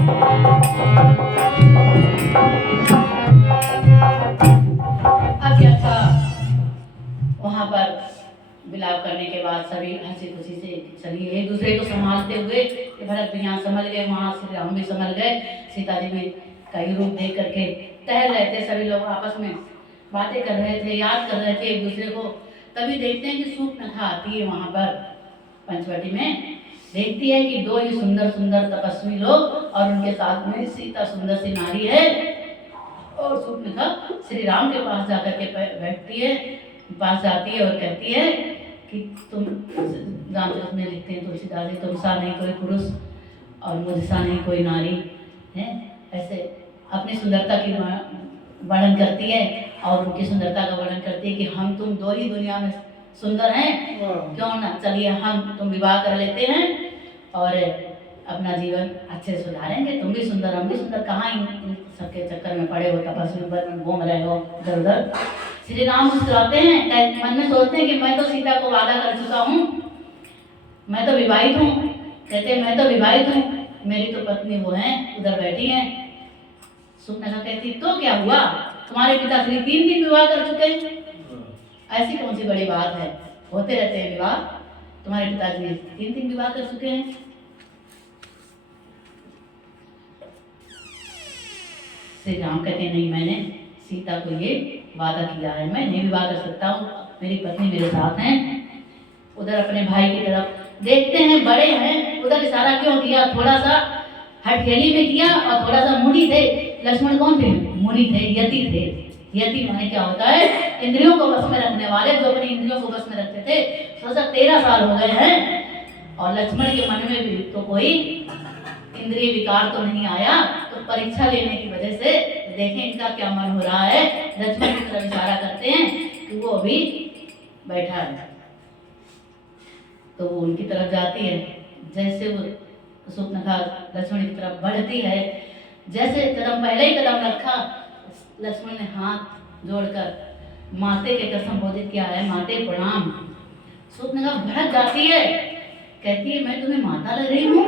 अब क्या था, वहां पर विलाप करने के बाद सभी हंसी खुशी से चलिए एक दूसरे को संभालते हुए, भरत भी यहाँ संभल गए, वहां श्री राम भी संभल गए, सीता जी भी कई रूप देख करके टहल रहे थे, सभी लोग आपस में बातें कर रहे थे, याद कर रहे थे एक दूसरे को। तभी देखते हैं कि शूर्पणखा आती है वहां पर पंचवटी में, देखती है कि दो ही सुंदर सुंदर तपस्वी लोग और उनके साथ में सीता सुंदर सी नारी है, और शूर्पणखा श्री राम के पास जाकर के बैठती है, पास जाती है और कहती है कि तुम, रामचरित में लिखते हैं तुलसीदास जी, तुम सा नहीं कोई पुरुष और मुझसा नहीं कोई नारी है, ऐसे अपनी सुंदरता की वर्णन करती है और उनकी सुंदरता का वर्णन करती है कि हम तुम दो ही दुनिया में सुंदर हैं, क्यों ना चलिए हम तुम विवाह कर लेते हैं और अपना जीवन अच्छे से सुधारेंगे, तुम भी सुंदर हम भी सुंदर, कहाँ इन सबके चक्कर में पड़े हो, तपस्वी में घूम रहे हो इधर उधर। श्री राम मुस्कुराते हैं, मन में सोचते हैं कि मैं तो सीता को वादा कर चुका हूँ, मैं तो विवाहित हूँ, कहते हैं मैं तो विवाहित हूँ, मेरी तो पत्नी वो है उधर बैठी है। शूर्पणखा कहती तो क्या हुआ, तुम्हारे पिता श्री 3 विवाह कर चुके हैं, ऐसी कौन सी बड़ी बात है, होते रहते हैं विवाह, तुम्हारे पिताजी ने 3 विवाह कर चुके हैं। श्री राम कहते हैं नहीं, मैंने सीता को ये वादा किया है, मैं नहीं विवाह कर सकता हूँ, मेरी पत्नी मेरे साथ हैं। उधर अपने भाई की तरफ देखते हैं, बड़े हैं, उधर इशारा क्यों किया, थोड़ा सा हठेली में किया और थोड़ा सा मुनि थे। लक्ष्मण कौन थे, मुनि थे, यति थे। यति माने क्या होता है, इंद्रियों को बस में रखने वाले, जो अपनी इंद्रियों को बस में रखते थे। सोचा 13 साल हो गए हैं और लक्ष्मण के मन में भी तो कोई इंद्रिय विकार तो नहीं आया, तो परीक्षा लेने की वजह से देखें इनका क्या मन हो रहा है। लक्ष्मण की तरफ इशारा करते हैं कि वो अभी बैठा है, तो वो उनकी तरफ जाती है। जैसे वो शूर्पणखा लक्ष्मण की तरफ बढ़ती है, जैसे कदम पहले ही कदम रखा, लक्ष्मण ने हाथ जोड़कर माते के कर संबोधित किया है, माते प्रणाम। शूर्पणखा भड़क जाती है, कहती है मैं तुम्हें माता लग रही हूँ,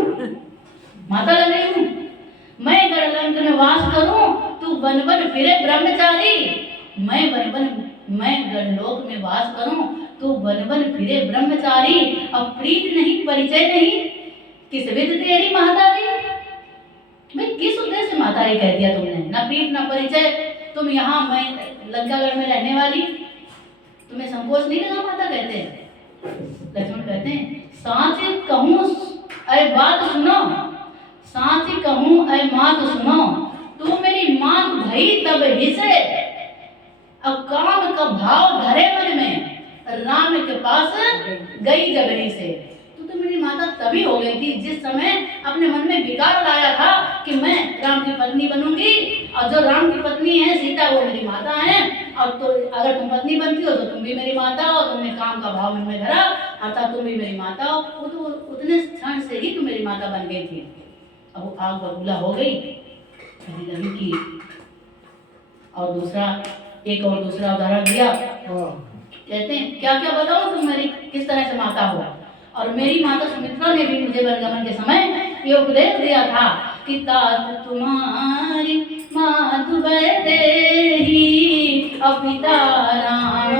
माता लग रही हूँ, मैं गढ़लंक में वास करूं, तू वन वन फिरे ब्रह्मचारी, मैं गढ़लोक में वास करूं, तू वन वन फिरे ब्रह्मचारी, अब प्रीत नहीं परिचय नहीं, किस विध तेरी महतारी। भाई किस उद्देश्य से महतारी कह दिया तुमने, ना प्रीत ना परिचय, तुम यहाँ मैं लंकागढ़ में रहने वाली, तुम्हें संकोच नहीं लगा माता कहते हैं। लक्ष्मण कहते हैं साच कहूँ ऐ बात सुनो, साच कहूँ ऐ मात सुनो, तू मेरी मात भई तब ही से, अब काम का भाव धरे मन में, राम के पास गई जगही से। तो मेरी माता तभी हो गई थी जिस समय अपने मन में विकार लाया था कि मैं राम की पत्नी बनूंगी, और जो राम की पत्नी है सीता वो मेरी माता है, और तो अगर तुम पत्नी बनती हो तो तुम भी मेरी माता हो, तुमने काम का भाव मन में धरा अर्थात तुम भी मेरी माता हो। वो तो उतने क्षण से ही तुम मेरी माता बन गई थी। अब वो आग बबूला हो गई कभी की। और एक और दूसरा उदाहरण दिया, कहते हैं क्या क्या बताओ तुम मेरी किस तरह से माता हो। और मेरी माता सुमित्रा ने भी मुझे वनगमन के समय ये उपदेश दिया था कि तात तुम्हारी माधु देही, अपिता राम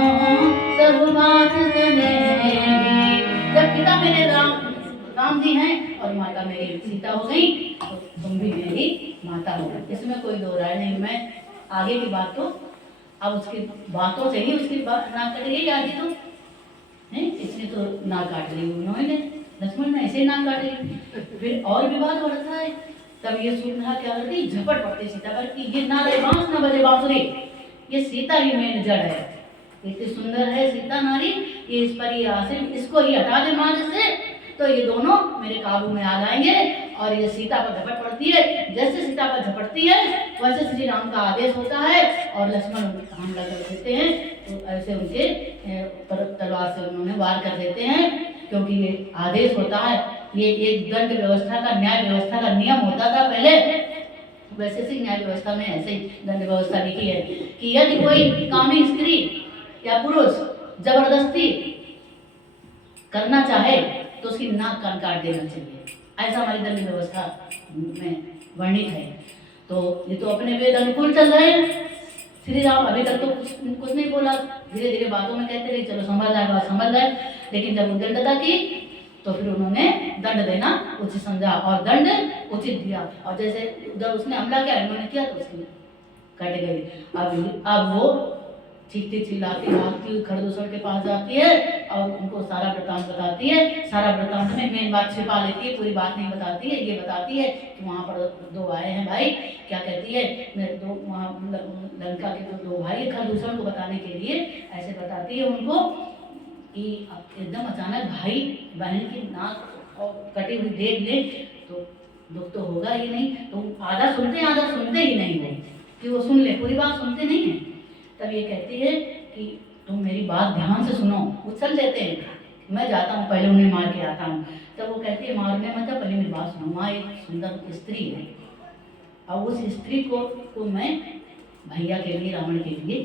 सब बात सुनेगी। जब पिता मेरे राम जी हैं और माता मेरी सीता हो गई, तो तुम भी मेरी माता हो गई, इसमें कोई दो राय नहीं। मैं आगे की बात तो अब उसकी बातों से ही उसकी नाक कट गई आदि तो नहीं, इसने तो नाक काट ली उन्होंने, लक्ष्मण ने ऐसे नाक काट ली। फिर और विवाद हो रखा है, तब ये शूर्पणखा क्या करती, झपट पड़ती सीता पर कि ये ना रहे बांस ना बजे बांसुरी, ये सीता ही मेन जड़ है, इतनी सुंदर है सीता नारी, ये इस पर ये आसिम, इसको ही हटा दे मार्ग से तो ये दोनों मेरे काबू में आ जाएंगे। और ये सीता पर झपट पड़ती है, जैसे सीता पर झपटती है वैसे श्री राम का आदेश होता है और लक्ष्मण हमला कर देते हैं, तो ऐसे उनके तलवार से उन्होंने वार कर देते हैं, क्योंकि ये आदेश होता है। ये एक दंड व्यवस्था का, न्याय व्यवस्था का नियम होता था पहले, वैसे से न्याय व्यवस्था में ऐसे ही दंड व्यवस्था लिखी है कि यदि कोई कामी स्त्री या पुरुष जबरदस्ती करना चाहे तो उसकी नाक कान काट देना चाहिए, ऐसा हमारी दंड व्यवस्था में वर्णित है। तो ये तो अपने वेद अनुकूल चल रहे हैं। श्री राम अभी तक तो कुछ नहीं बोला, धीरे धीरे बातों में कहते रहे चलो समझ जाए, बात समझ जाए। लेकिन जब उद्दंडता की तो फिर उन्होंने दंड देना उचित समझा और दंड उचित दिया। और जैसे जब उसने हमला किया, इन्होंने किया तो उसकी कट गई। अब वो चीखती चिल्लाती भागती हुई खरदूषण के पास जाती है और उनको सारा वृतांत बताती है। सारा वृतांत में मेन बात छिपा लेती है, पूरी बात नहीं बताती है। ये बताती है कि वहाँ पर दो आए हैं भाई, क्या कहती है, मेरे दो वहाँ लंका के दो भाई खरदूषण को बताने के लिए ऐसे बताती है उनको कि एकदम अचानक भाई बहन की नाक और कटी हुई देख ले तो दुख तो होगा ही नहीं। तो आधा सुनते ही नहीं वो, कि वो सुन ले, पूरी बात सुनते नहीं है। तब ये कहती है कि तुम मेरी बात ध्यान से सुनो। वो चल देते हैं, मैं जाता हूँ, पहले उन्हें मार के आता हूँ। तब वो कहती है मारने मत, पहले मेरी बात सुनो। वहाँ एक सुंदर स्त्री है और उस स्त्री को मैं भैया के लिए, रावण के लिए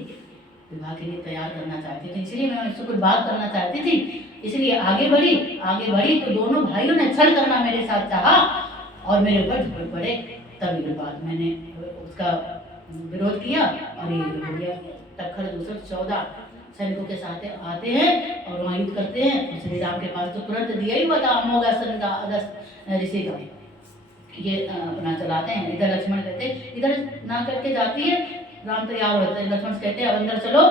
विवाह के लिए तैयार करना चाहती थी, इसलिए मैं उससे कुछ बात करना चाहती थी। इसलिए आगे बढ़ी तो दोनों भाइयों ने छल करना मेरे साथ चाहा और मेरे ऊपर झपट पड़े। तब ये बात मैंने उसका विरोध किया और ये हो गया। तब खरदूषण 14 सैनिकों के साथ आते हैं और वहाँ युद्ध करते हैं। श्री राम के पास तो तुरंत दिया ही हुआ था अमोघ अस्त्र का, अगस्त ऋषि का, ये अपना चलाते हैं। इधर लक्ष्मण कहते इधर ना करके जाती है, राम तैयार होते हैं, लक्ष्मण कहते हैं अब अंदर चलो,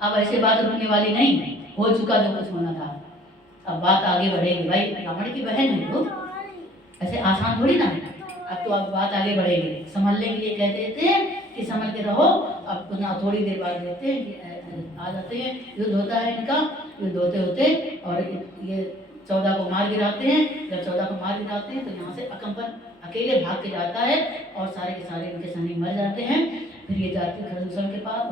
अब ऐसे बात रुकने वाली नहीं, हो चुका जो कुछ होना था, अब बात आगे बढ़ेगी। भाई रावण की बहन है वो, ऐसे आसान थोड़ी ना है। अब बात आगे बढ़ेगी, संभलने के लिए कह देते हैं कि संभल के रहो। अब तो ना थोड़ी देर बाद देखते हैं कि आ जाते हैं, युद्ध होता है इनका। युद्ध होते होते और ये 14 को मार गिराते हैं। जब 14 को मार गिराते हैं तो यहाँ से अकंपन अकेले भाग के जाता है और सारे के सारे इनके सैनिक मर जाते हैं। फिर ये जाती है खरदूषण के पास,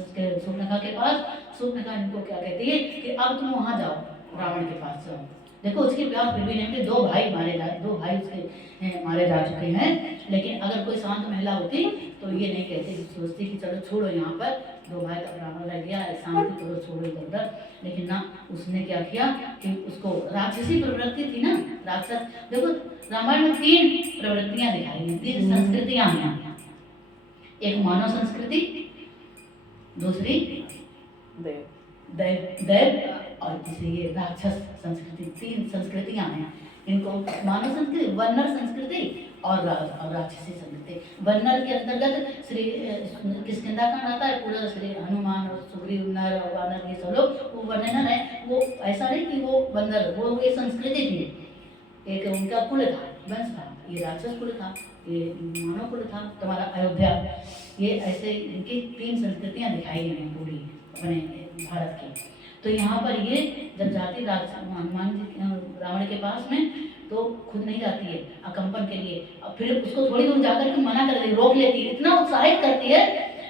उसके शूर्पणखा के पास। शूर्पणखा इनको क्या कहती है कि अब तुम वहाँ जाओ, रावण के पास जाओ। देखो उसके प्यार फिर भी नहीं, दो भाई उसके मारे जा चुके हैं। लेकिन अगर कोई शांत महिला होती तो ये नहीं कहती, सोचती कि चलो छोड़ो, यहाँ पर दो भाई का रावण रह गया, शांति करो, छोड़ो इधर। लेकिन ना, उसने क्या किया कि उसको राक्षसी प्रवृत्ति थी ना, राक्षस। देखो रामायण में 3 प्रवृत्तियां दिखाई हैं, 3 संस्कृतियां हैं। एक मानव संस्कृति, दूसरी दैव और तीसरी ये राक्षस संस्कृति। 3 संस्कृतियां हैं। इनको मानव संस्कृति, वर्णर संस्कृति और राक्षसी संस्कृति। वर्णर के अंतर्गत श्री किष्किंधा कांड आता है, पूरा श्री हनुमान और सुग्रीव, नर और वानर, ये सब लोग वो वर्णनर है। वो ऐसा नहीं कि वो बंदर, वो एक संस्कृति थी, एक उनका कुल था, वंश था। ये राक्षस कुल था, ये मानव कुल था, तुम्हारा अयोध्या। ये ऐसे इनकी 3 संस्कृतियां दिखाई गई हैं पूरी अपने भारत की। तो यहाँ पर ये जब जाती हनुमान जी रावण के पास में, तो खुद नहीं जाती है अकंपन के लिए, और फिर उसको थोड़ी दूर जाकर के मना कर देती, रोक लेती है, इतना उत्साहित करती है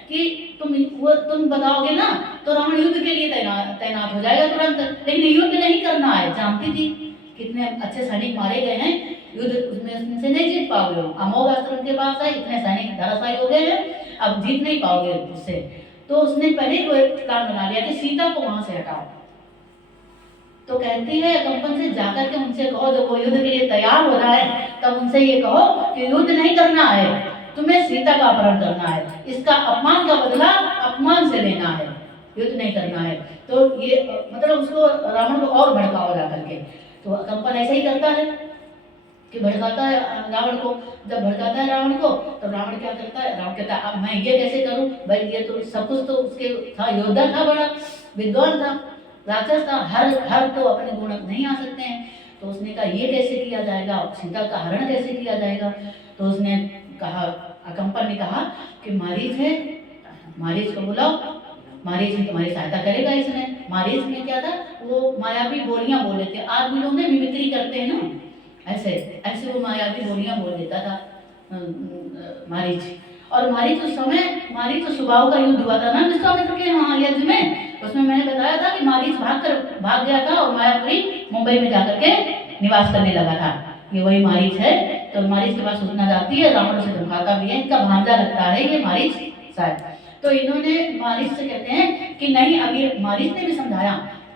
कि तुम बताओगे ना तो रावण युद्ध के लिए तैनात हो जाएगा तुरंत। लेकिन युद्ध नहीं करना है, जानती थी कितने अच्छे सैनिक मारे गए हैं, युद्ध उसमें से नहीं जीत पाओगे। अमोघ अस्त्र उनके पास है, इतने सैनिक धराशायी हो गए हैं, अब जीत नहीं पाओगे उससे। तो उसने पहले ही प्लान बना लिया कि सीता को वहां से हटाओ। तो कहती है कंपन से जाकर के उनसे कहो, जब वो युद्ध के लिए तैयार हो रहा है तब उनसे ये कहो कि युद्ध नहीं करना है, तुम्हें सीता का अपहरण करना है, इसका अपमान का बदला अपमान से लेना है, युद्ध नहीं करना है। तो ये मतलब उसको रावण को और भड़काओ जा करके। तो कंपन ऐसा ही करता है कि भड़काता है रावण को। जब भड़काता है रावण को, तब रावण क्या करता है, रावण कहता है अब मैं ये कैसे करूं, भाई ये तो सब कुछ तो उसके था, योद्धा था, बड़ा विद्वान था, राक्षस था, हर तो अपने गुण नहीं आ सकते हैं। तो उसने कहा ये कैसे किया जाएगा, सीता का हरण कैसे किया जाएगा। तो उसने कहा, अकंपन ने कहा कि मारीच है, मारीच को बुलाओ, मारीच ने तुम्हारी सहायता करेगा इसमें। मारीच में क्या था, वो मायावी बोलियां बोल लेते, आदमी लोग ने मिमिक्री करते हैं ना, ऐसे ऐसे वो मायावी बोलियां बोल देता था मारीच। और मारीच उस समय, मारीच तो सुबाहु का युद्ध हुआ था ना विश्वामित्र के वहाँ यज्ञ में, उसमें मैंने बताया था कि मारीच भाग गया था और मायापुरी मुंबई में जाकर के निवास करने लगा था। ये वही मारीच है। तो मारीच के पास सूचना जाती है, रावण से धमकाता भी है, इनका भांजा लगता है ये मारीच शायद। तो इन्होंने मारीच से कहते हैं कि नहीं, अब ये मारीच ने भी समझाया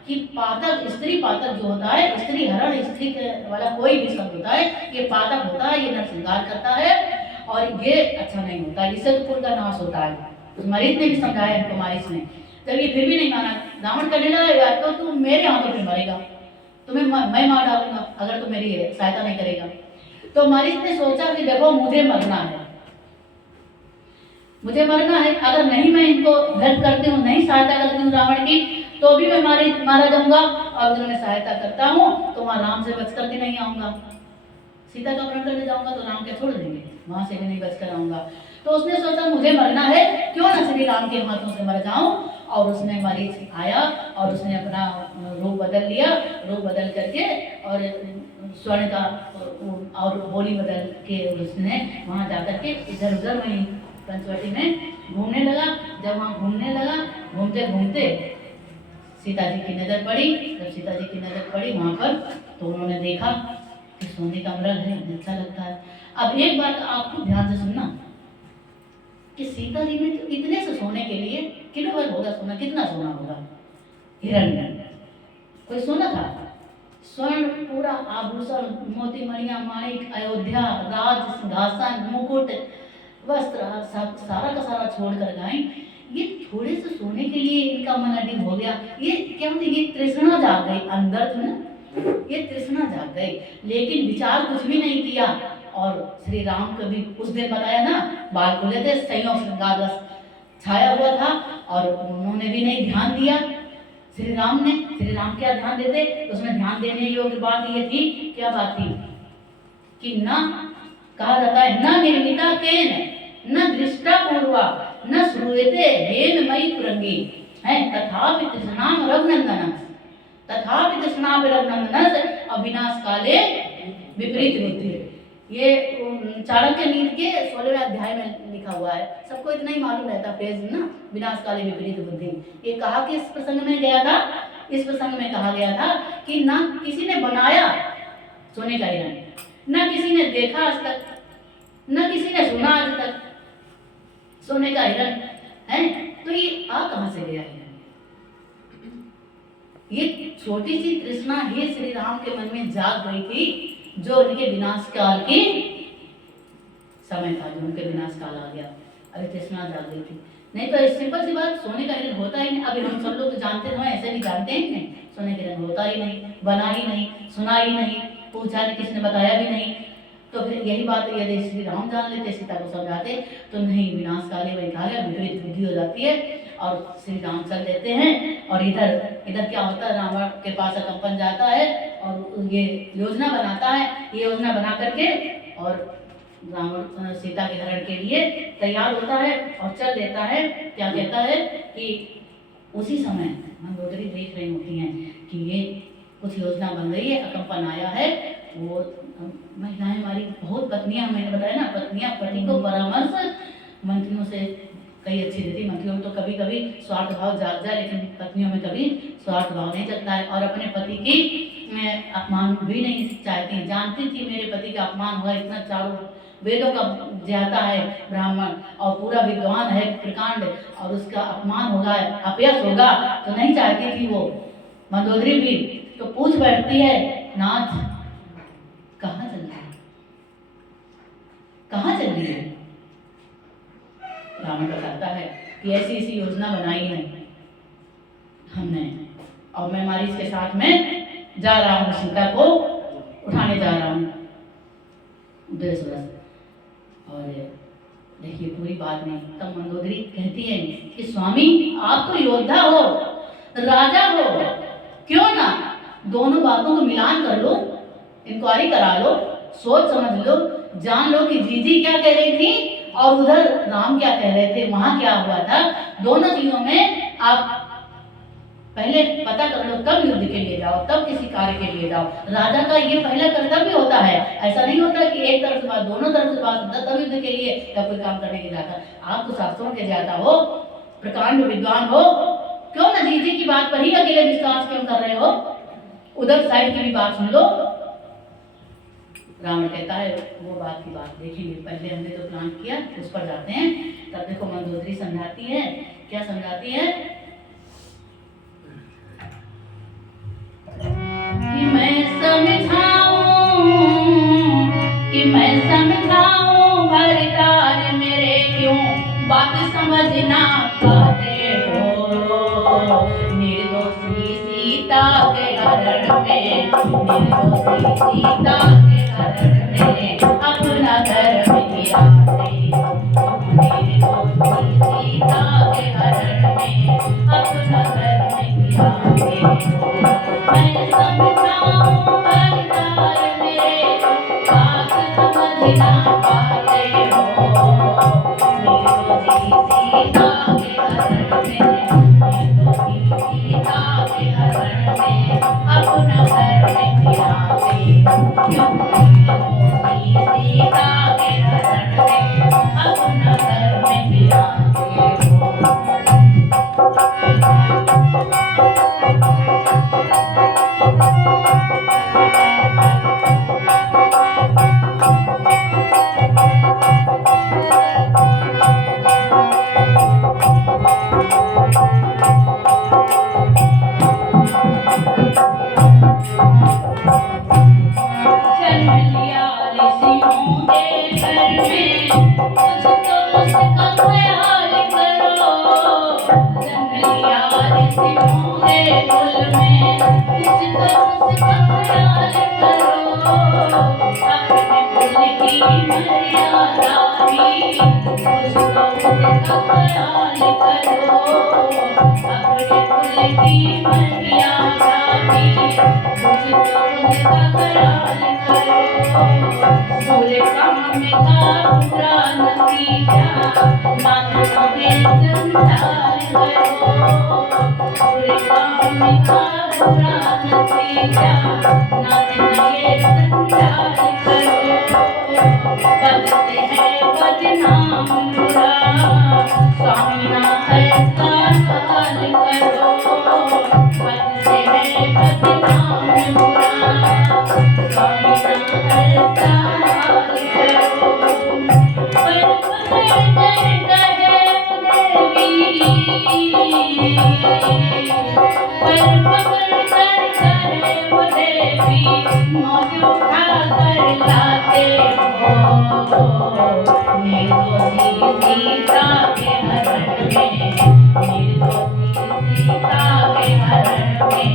कि पातक, स्त्री पातक जो होता है, स्त्री हरण, स्त्री के वाला कोई भी शब्द होता है, ये पातक होता है, ये नरसंहार करता है और ये अच्छा नहीं होता, इससे तो कुल का नाश होता है। उस मरीज ने भी समझाया इनको, मारिच ने। जब ये फिर भी नहीं माना, रावण कहने लगा तो तू मेरे हाथों पे मरेगा, तुम्हें मैं मार डालूंगा अगर तू मेरी सहायता नहीं करेगा। तो मारिच ने सोचा कि देखो मुझे मरना है, मुझे मरना है, अगर नहीं मैं इनको हेल्प करती हूँ, नहीं सहायता करती हूँ रावण की, तो भी मैं मारा जाऊंगा, और अगर मैं सहायता करता हूँ तो वहां राम से बच करके नहीं आऊंगा, सीता का अपहरण करने जाऊंगा तो राम क्या छोड़ देंगे, वहां से भी नहीं बच कर आऊंगा। तो उसने सोचा मुझे मरना है, क्यों ना श्री राम के हाथों से मर जाऊं। और उसने मरीच आया और उसने अपना रूप बदल लिया, रूप बदल करके और स्वर्ण का और बोली बदल के उसने वहां जाकर के इधर उधर वहीं पंचवटी में घूमने लगा। जब वहां घूमने लगा, घूमते घूमते सीता जी की नजर पड़ी। जब सीता जी की नजर पड़ी वहां पर, तो उन्होंने देखा कि सोने का मृग है, अच्छा लगता है। अब एक बात आपको ध्यान से सुनना कि सीता जी ने तो इतने से सोने के लिए किलो भर होगा सोना, कितना सोना होगा, हिरण्य कोई सोना था, स्वर्ण पूरा आभूषण, मोती मणिया माणिक, अयोध्या, राज सिंहासन, मुकुट, वस्त्र, सारा का सारा छोड़ कर गए। ये थोड़े से सोने के लिए इनका मन अडिग हो गया। ये क्या होती, ये तृष्णा जाग गई अंदर ना, ये तृष्णा जाग गई, लेकिन विचार कुछ भी नहीं किया। और श्री राम को भी उस दिन बताया ना, बाल खुले थे, संयोग श्रृंगार रस छाया हुआ था, और उन्होंने भी नहीं ध्यान दिया श्री राम ने। श्री राम क्या ध्यान देते, उसमें ध्यान देने योग्य बात ये थी, क्या बात थी कि ना कहा जाता है, न निर्मिता केन न दृष्टा पूर्वा न श्रूयते हेममयी तुरंगी है, तथापि तृष्णाम रघुनंदन, तथापि तृष्णाम रघुनंदन अविनाश काले विपरीत बुद्धि। ये चाणक्य नीति के 16वें अध्याय में लिखा हुआ है, सबको इतना ही मालूम रहता पेज ना, विनाश काले विपरीत बुद्धि। ये कहा कि इस प्रसंग में गया था, इस प्रसंग में कहा गया था कि ना किसी ने बनाया सोने का हिरण, ना किसी ने देखा आज तक, न किसी ने सुना आज तक सोने का हिरण है, तो ये आ कहां से गया है? ये छोटी सी तृष्णा ही श्री राम के मन में जाग गई थी, जो उनके विनाश काल की समय था, जो उनके विनाश काल आ गया, अभी तृष्णा जाग गई थी। नहीं तो सिंपल सी बात, सोने का हिरण होता ही नहीं। अभी हम सब लोग तो जानते हैं, ऐसे नहीं जानते हैं, नहीं सोने का हिरण होता ही नहीं, बना ही नहीं, सुना ही नहीं, पूछा नहीं, किसी ने बताया भी नहीं। तो फिर यही बात यदि श्री राम जान लेते, सीता को समझाते, तो नहीं विनाश काले वही कहा गया, विपरीत बुद्धि हो जाती है। और श्री राम चल देते हैं, और इधर इधर क्या होता है, रावण के पास कंपन जाता है और ये योजना बनाता है। ये योजना बना करके और रावण सीता के हरण के लिए तैयार होता है और चल देता है। क्या कहता है कि उसी समय मंदोदरी देख रही होती हैं कि ये कुछ योजना बन रही है, अकंपन आया है। वो महिलाएं हमारी बहुत पत्नियां, मैंने बताया ना, पत्नियां पति को परामर्श मंत्रियों से कई अच्छी देती। मंत्रियों में तो कभी कभी स्वार्थ भाव जाग जाए, लेकिन पत्नियों में कभी स्वार्थ भाव नहीं जगता है, और अपने पति की अपमान भी नहीं चाहती। जानती थी मेरे पति का अपमान हुआ, इतना चारों वेदों का ज्ञाता है ब्राह्मण और पूरा विद्वान है प्रकांड, और उसका अपमान होगा, अपयश होगा, तो नहीं चाहती थी वो मंदोदरी भी। तो पूछ बैठती है, नाथ कहाँ चल रही है, कहाँ चल रही है? रावण बताता है कि ऐसी ऐसी योजना बनाई है हमने, और मैं मारीच के साथ में जा रहा हूँ, सीता को उठाने जा रहा हूँ। और देखिए पूरी बात नहीं, तब मंदोदरी कहती है कि स्वामी आप तो योद्धा हो, राजा हो, क्यों ना दोनों बातों को मिलान कर लो, इंक्वायरी करा लो, सोच समझ लो, जान लो कि जीजी क्या कह रही थी और उधर राम क्या कह रहे थे, वहां क्या हुआ था। दोनों चीजों में आप पहले पता कर लो, तब युद्ध के लिए जाओ, तब किसी कार्य के लिए जाओ। राजा का ये पहला कर्तव्य होता है। ऐसा नहीं होता कि एक तरफ से बात, दोनों तरफ से बात होता तब युद्ध के लिए या कोई काम करने के जाता। आप तो शास्त्रों के जाता हो, प्रकांड विद्वान हो, क्यों ना जीजी की बात पर ही अकेले विश्वास क्यों कर रहे हो, उधर साइड की भी बात सुन लो। रावण कहता है वो बात की बात देखेंगे, पहले हमने तो प्लान किया उस पर जाते हैं। तब देखो मंदोदरी समझाती है, क्या समझाती है समझाऊं कि मैं समझाऊं भरतार मेरे क्यों बात समझ ना पाते हो। निर्दोषी सीता के हरण में, निर्दोषी सीता के हरण में अपना धर्म गिराते हो। निर्दोषी सीता के हरण में अपना धर्म गिराते हो। मैं समझाऊं भरतार मेरे बात समझ ना पाते हो। निर्दोषी सीता के हरण में, निर्दोषी सीता के हरण में अपना धर्म गिराते हो। निर्दोषी सीता के हरण में अपना धर्म गिराते हो। जन्म लिया ऋषियों के घर में, कुछ तो उसका ख्याल करो। जन्म लिया ऋषियों के कुल में, कुछ तो उसका ख्याल करो। अपने कुल की मर्यादा भी कुछ तो उसका ख्याल करो। अपने कुल की मर्यादा भी कुछ तो उसका ख्याल करो। बुरे काम का बुरा नतीजा ना तुम्हें जंजाल करो। बुरे काम का बुरा नतीजा ना तुम्हें जंजाल करो। बदते हैं बदनाम बुरा, स्वामी ना ऐसा हाल करो। बदते हैं बदनाम बुरा, स्वामी ना ऐसा हाल करो। पर पकड़ कर कहे देवी, पर पकड़ कर कहे वो देवी, मौज उठा कर लाते हो। निर्दोषी सीता के हरण में, निर्दोषी सीता के हरण में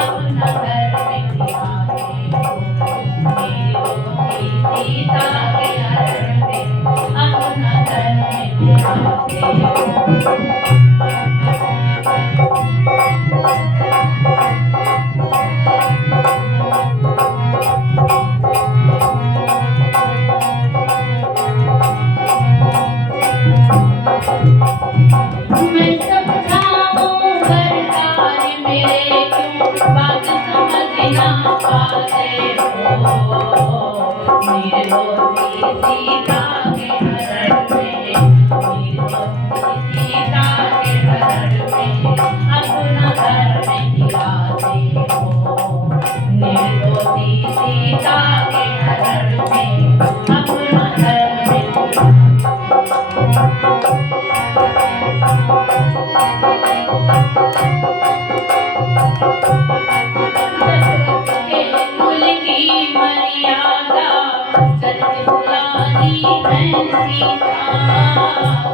अपना धर्म गिराते हो। निर्दोषी सीता के हरण में अपना धर्म गिराते हो। मैं समझाऊं भरतार मेरे क्यों बात समझ ना पाते हो। निर्दोषी सीता के हरण में, निर्दोषी सीता के हरण में अपना धर्म गिराते हो। निर्दोषी सीता के हरण में अपना धर्म कुल की मर्यादा जन्म बुलानी है सीता।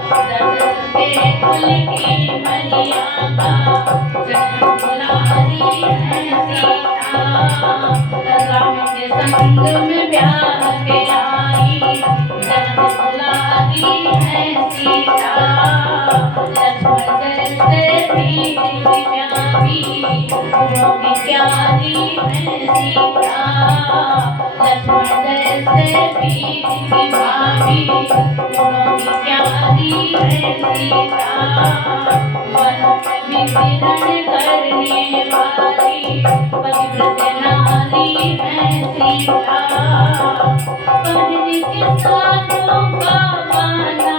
दशरथ के कुल की मर्यादा जन्म बुलानी है सीता। राम के संग में ब्याह के आई, जन्म बुलानी है सीता। लक्ष्मण जैसे भी प्यारी, गुणों की प्यारी है सीता। लक्ष्मण जैसे भी भाभी, गुणों की प्यारी है सीता। वनों में विचरण करने वाली पतिव्रत नारी है सीता। पहन के साधों का बाना,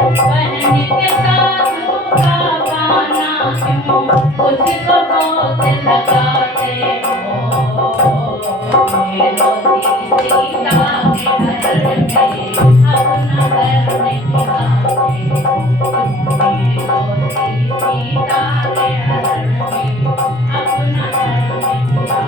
पहन के साधों का बाना क्यों उसको बहुत लगाते हो। निर्दोषी सीता के हरण में अपना धर्म गिराते हो। निर्दोषी सीता के हरण में अपना धर्म गिराते हो।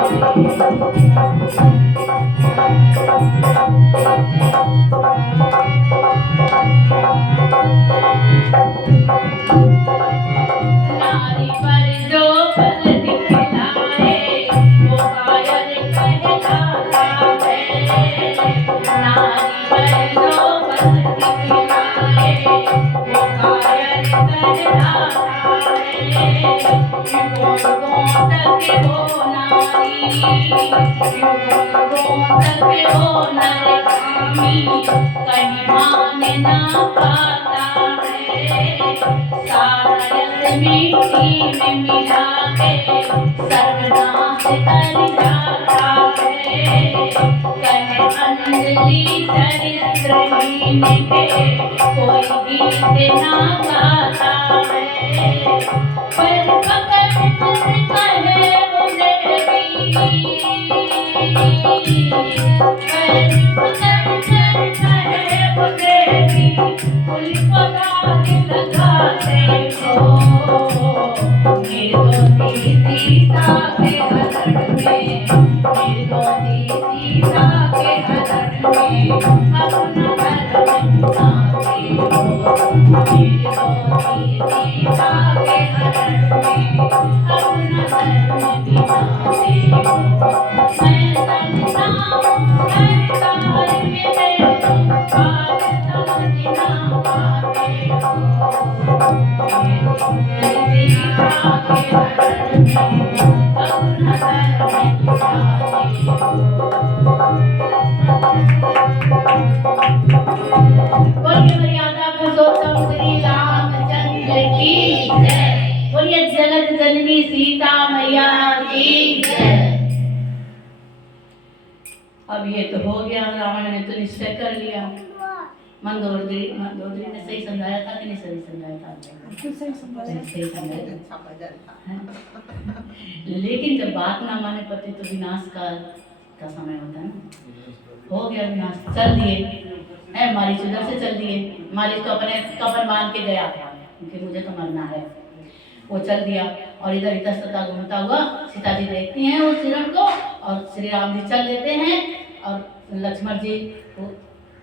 नारी पर जो बल दिखलाए वो कायर कहलाता है। नारी पर जो बल दिखलाए वो कायर कहलाता है। युगों तक वो नारी, युगों तक वो नरकामी कहीं मान ना पाता है। सारा मिट्टी में मिला के सर्वनाश कर जाता है। कहे अंजलि चरित्रहीन के कोई गीत ना गाता है। पर पकड़ कर कहे वो देवी, पर पकड़ कर कहे वो देवी, उनको दाग लगाते हो। निर्दोषी सीता के हरण में, निर्दोषी सीता के हरण में अपना धर्म निभाते हो। निर्दोषी सीता के हरण में अपना धर्म निभाते हो। मैं समझाऊं हर तार मिले बात समझ ना पाते हो। निर्दोषी सीता के हरण में अपना धर्म निभाते हो। बोलिए मर्यादा पुरुषोत्तम श्री रामचंद्र की जय। बोलिए जगत जननी सीता मैया की जय। अब ये तो हो गया, रावण ने तो निश्चय कर लिया। मंदोदरी ने सही समझाया था कि नहीं सही समझाया था? सही समझाया था। लेकिन जब बात ना माने पति तो विनाश का समय होता है ना। हो गया विनाश, चल दिए मारीच उधर से चल दिए। मारीच तो अपने कफन बांध के गया था क्योंकि मुझे तो मरना है। वो चल दिया और इधर इधर घूमता हुआ सीता जी देखती हैं उस हिरण को और श्री राम जी चल देते हैं और लक्ष्मण जी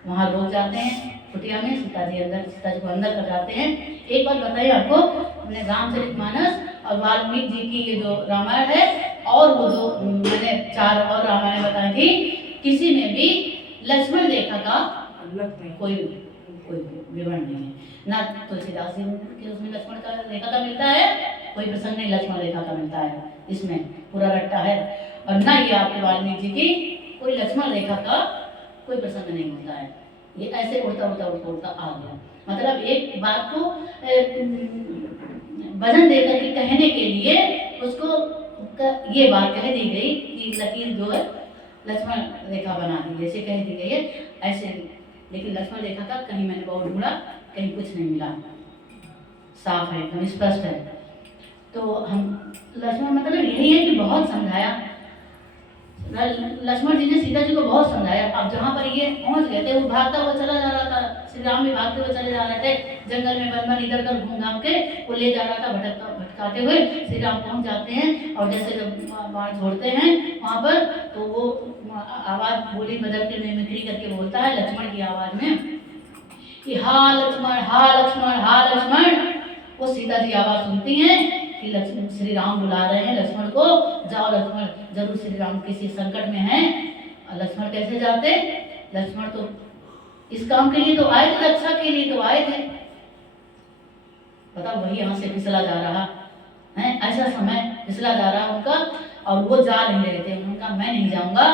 वहाँ रोक जाते हैं कुटिया में। सीता जी को अंदर कर जाते हैं। एक बात बताइए आपको, हमने रामचरितमानस और वाल्मीकि जी की ये जो रामायण है और वो जो मैंने 4 और रामायण बताई थी, किसी में भी लक्ष्मण रेखा का कोई विवरण नहीं है। ना तुलसीदास जी के उसमें लक्ष्मण का रेखा का मिलता है, कोई प्रसंग नहीं लक्ष्मण रेखा का मिलता है, इसमें पूरा रट्टा है। और ना ये आपके वाल्मीकि जी की कोई लक्ष्मण रेखा का कोई प्रसंग नहीं होता है। ये ऐसे उड़ता आ गया। मतलब एक बात को वजन देकर के कहने के लिए उसको ये बात कह दी गई कि लकीर जो है लक्ष्मण रेखा बना दी, जैसे कह दी गई है ऐसे। लेकिन लक्ष्मण रेखा का कहीं मैंने बहुत ढूंढा, कहीं कुछ नहीं मिला। साफ है, एकदम स्पष्ट है। तो हम लक्ष्मण मतलब यही है कि बहुत समझाया लक्ष्मण जी ने सीता जी को बहुत समझाया। अब जहाँ पर ये पहुँच गए थे, वो भागता हुआ चला जा रहा था, श्री राम भी भागते हुए चले जा रहे थे जंगल में, वन इधर उधर घूम घाम के वो ले जा रहा था भटकाते हुए। श्री राम पहुँच जाते हैं और जैसे जब बाण छोड़ते हैं वहाँ पर, तो वो आवाज़ बोली बदल के मिमिक्री करके बोलता है लक्ष्मण की आवाज़ में कि हा लक्ष्मण, हा लक्ष्मण, हा लक्ष्मण। वो सीता जी आवाज़ सुनती हैं कि लक्ष्मण श्री राम बुला रहे हैं लक्ष्मण को, जाओ लक्ष्मण, जरूर श्री राम किसी संकट में हैं। लक्ष्मण कैसे जाते? लक्ष्मण तो इस काम के लिए तो आए थे, रक्षा के लिए तो आए थे। पता वही यहाँ से फिसला जा रहा है, ऐसा समय फिसला जा रहा उनका, और वो जा नहीं रहे थे। उनका मैं नहीं जाऊंगा,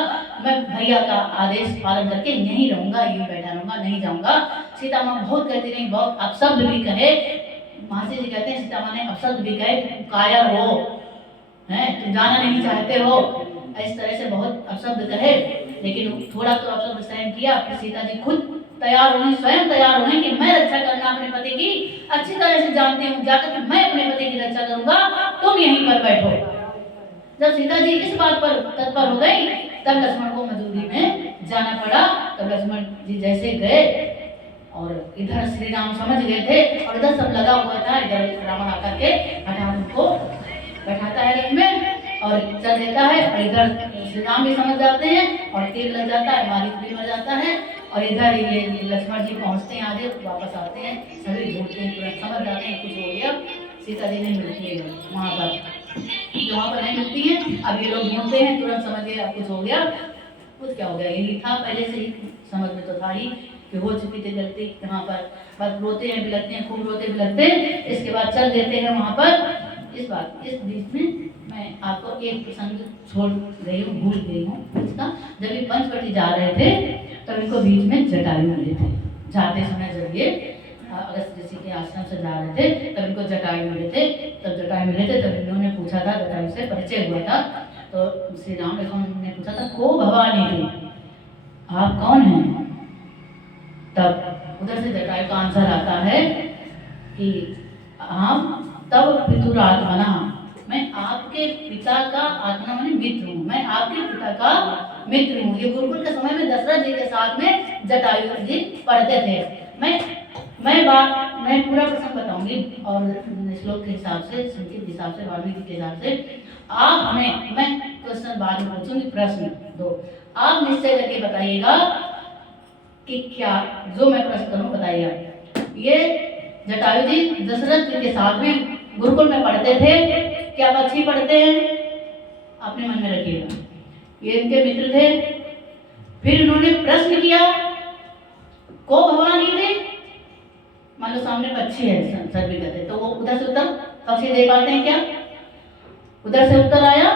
मैं भैया का आदेश पालन करके यहीं रहूंगा, यहीं बैठा रहूंगा, नहीं जाऊंगा। सीता माँ बहुत कहती रही, बहुत अपशब्द भी कहे। महासी जी कहते हैं सीता माँ ने अपशब्द भी कहे कि तुम कायर हो, हैं, तुम जाना नहीं चाहते हो, इस तरह से बहुत अपशब्द कहे। लेकिन थोड़ा तो अपशब्द सहन किया। फिर सीता जी खुद तैयार होने, स्वयं तैयार होने कि मैं रक्षा करना अपने पति की अच्छी तरह से जानती हूँ, जाकर कि मैं अपने पति की रक्षा करूंगा, तुम यहीं पर बैठो। जब सीता जी इस बात पर तत्पर हो गई, तब लक्ष्मण को मजबूरी में जाना पड़ा। तब लक्ष्मण जी जैसे गए और इधर श्री राम समझ गए थे और इधर सब लगा हुआ था। इधर रावण आकर के हठात उनको बैठाता है रथ में और चल देता है, और इधर श्री राम भी समझ जाते हैं और तीर लग जाता है, मारीच भी मर जाता है। और इधर ये लक्ष्मण जी पहुंचते हैं, आगे वापस आते हैं, सभी ढूंढते हैं, तुरंत समझ जाते हैं कुछ हो गया, सीता जी नहीं मिलती है वहाँ पर नहीं मिलती है। अब ये लोग ढूंढते हैं, तुरंत समझ गए अब कुछ हो गया। कुछ क्या हो गया, यही था पहले से ही, समझ में तो था ही कि हो चुकी थी गलती। यहाँ पर बस रोते हैं बिलखते हैं, खूब रोते बिलखते हैं। इसके बाद चल देते हैं वहाँ पर। इस बीच में मैं आपको एक प्रसंग छोड़ गई हूँ, भूल गई हूँ इसका। जब ये पंचवटी जा रहे थे तब इनको बीच में जटायु मिले थे। जाते समय जब ये अगस्त ऋषि के आश्रम से जा रहे थे तब इनको जटायु मिले थे। तब इन्होंने पूछा था, जटायु से परिचय हुआ था, तो श्री राम लक्ष्मण ने पूछा था, को भवानी थी, आप कौन हैं? तब उधर से जटायु का आंसर आता है कि हम तब पितुरात्मना, मैं आपके पिता का आत्मा माने मित्र हूँ, मैं आपके पिता का मित्र हूँ। ये गुरुकुल के समय में दशरथ जी के साथ में जटायु जी पढ़ते थे। मैं पूरा प्रसंग बताऊंगी और श्लोक के हिसाब से, संगीत के हिसाब से, वाल्मीकि के हिसाब से आप हमें, मैं क्वेश्चन बाद में पूछूंगी, प्रश्न दो, आप निश्चय करके बताइएगा कि क्या जो मैं प्रश्न करूँ बताइएगा। ये जटायु जी दशरथ जी के साथ में गुरुकुल में पढ़ते थे, क्या पक्षी पढ़ते हैं, अपने मन में रखिएगा, ये इनके मित्र थे। फिर इन्होंने प्रश्न किया, को भवानी थे, मान लो सामने पक्षी है, सर भी कहते, तो वो उधर से उत्तर पक्षी दे पाते हैं क्या? उधर से उत्तर आया,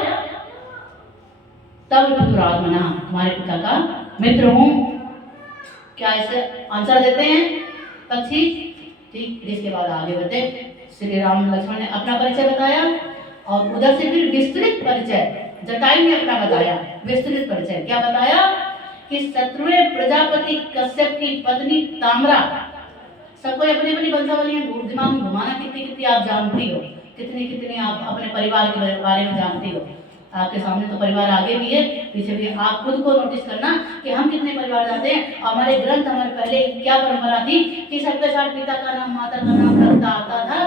तब पितुरात्मना, हमारे पिता का मित्र हूँ। क्या ऐसे आंसर देते हैं पक्षी? ठीक। इसके बाद आगे बढ़ते, श्री राम लक्ष्मण ने अपना परिचय बताया और उधर से फिर विस्तृत परिचय जटायु ने अपना बताया। विस्तृत परिचय क्या बताया कि शत्रुघ्न प्रजापति कश्यप की पत्नी ताम्रा, सबको अपनी अपनी वंशावलियां दिमाग में घुमाना, कितनी कितनी आप जानती हो, कितनी कितनी आप अपने परिवार के बारे में जानती हो। आपके सामने तो परिवार आगे भी है, पीछे भी। आप खुद को नोटिस करना कि हम कितने परिवार जानते हैं। हमारे ग्रंथ, हमारे पहले क्या परंपरा थी कि सबके साथ पिता का नाम, माता का नाम लगता आता था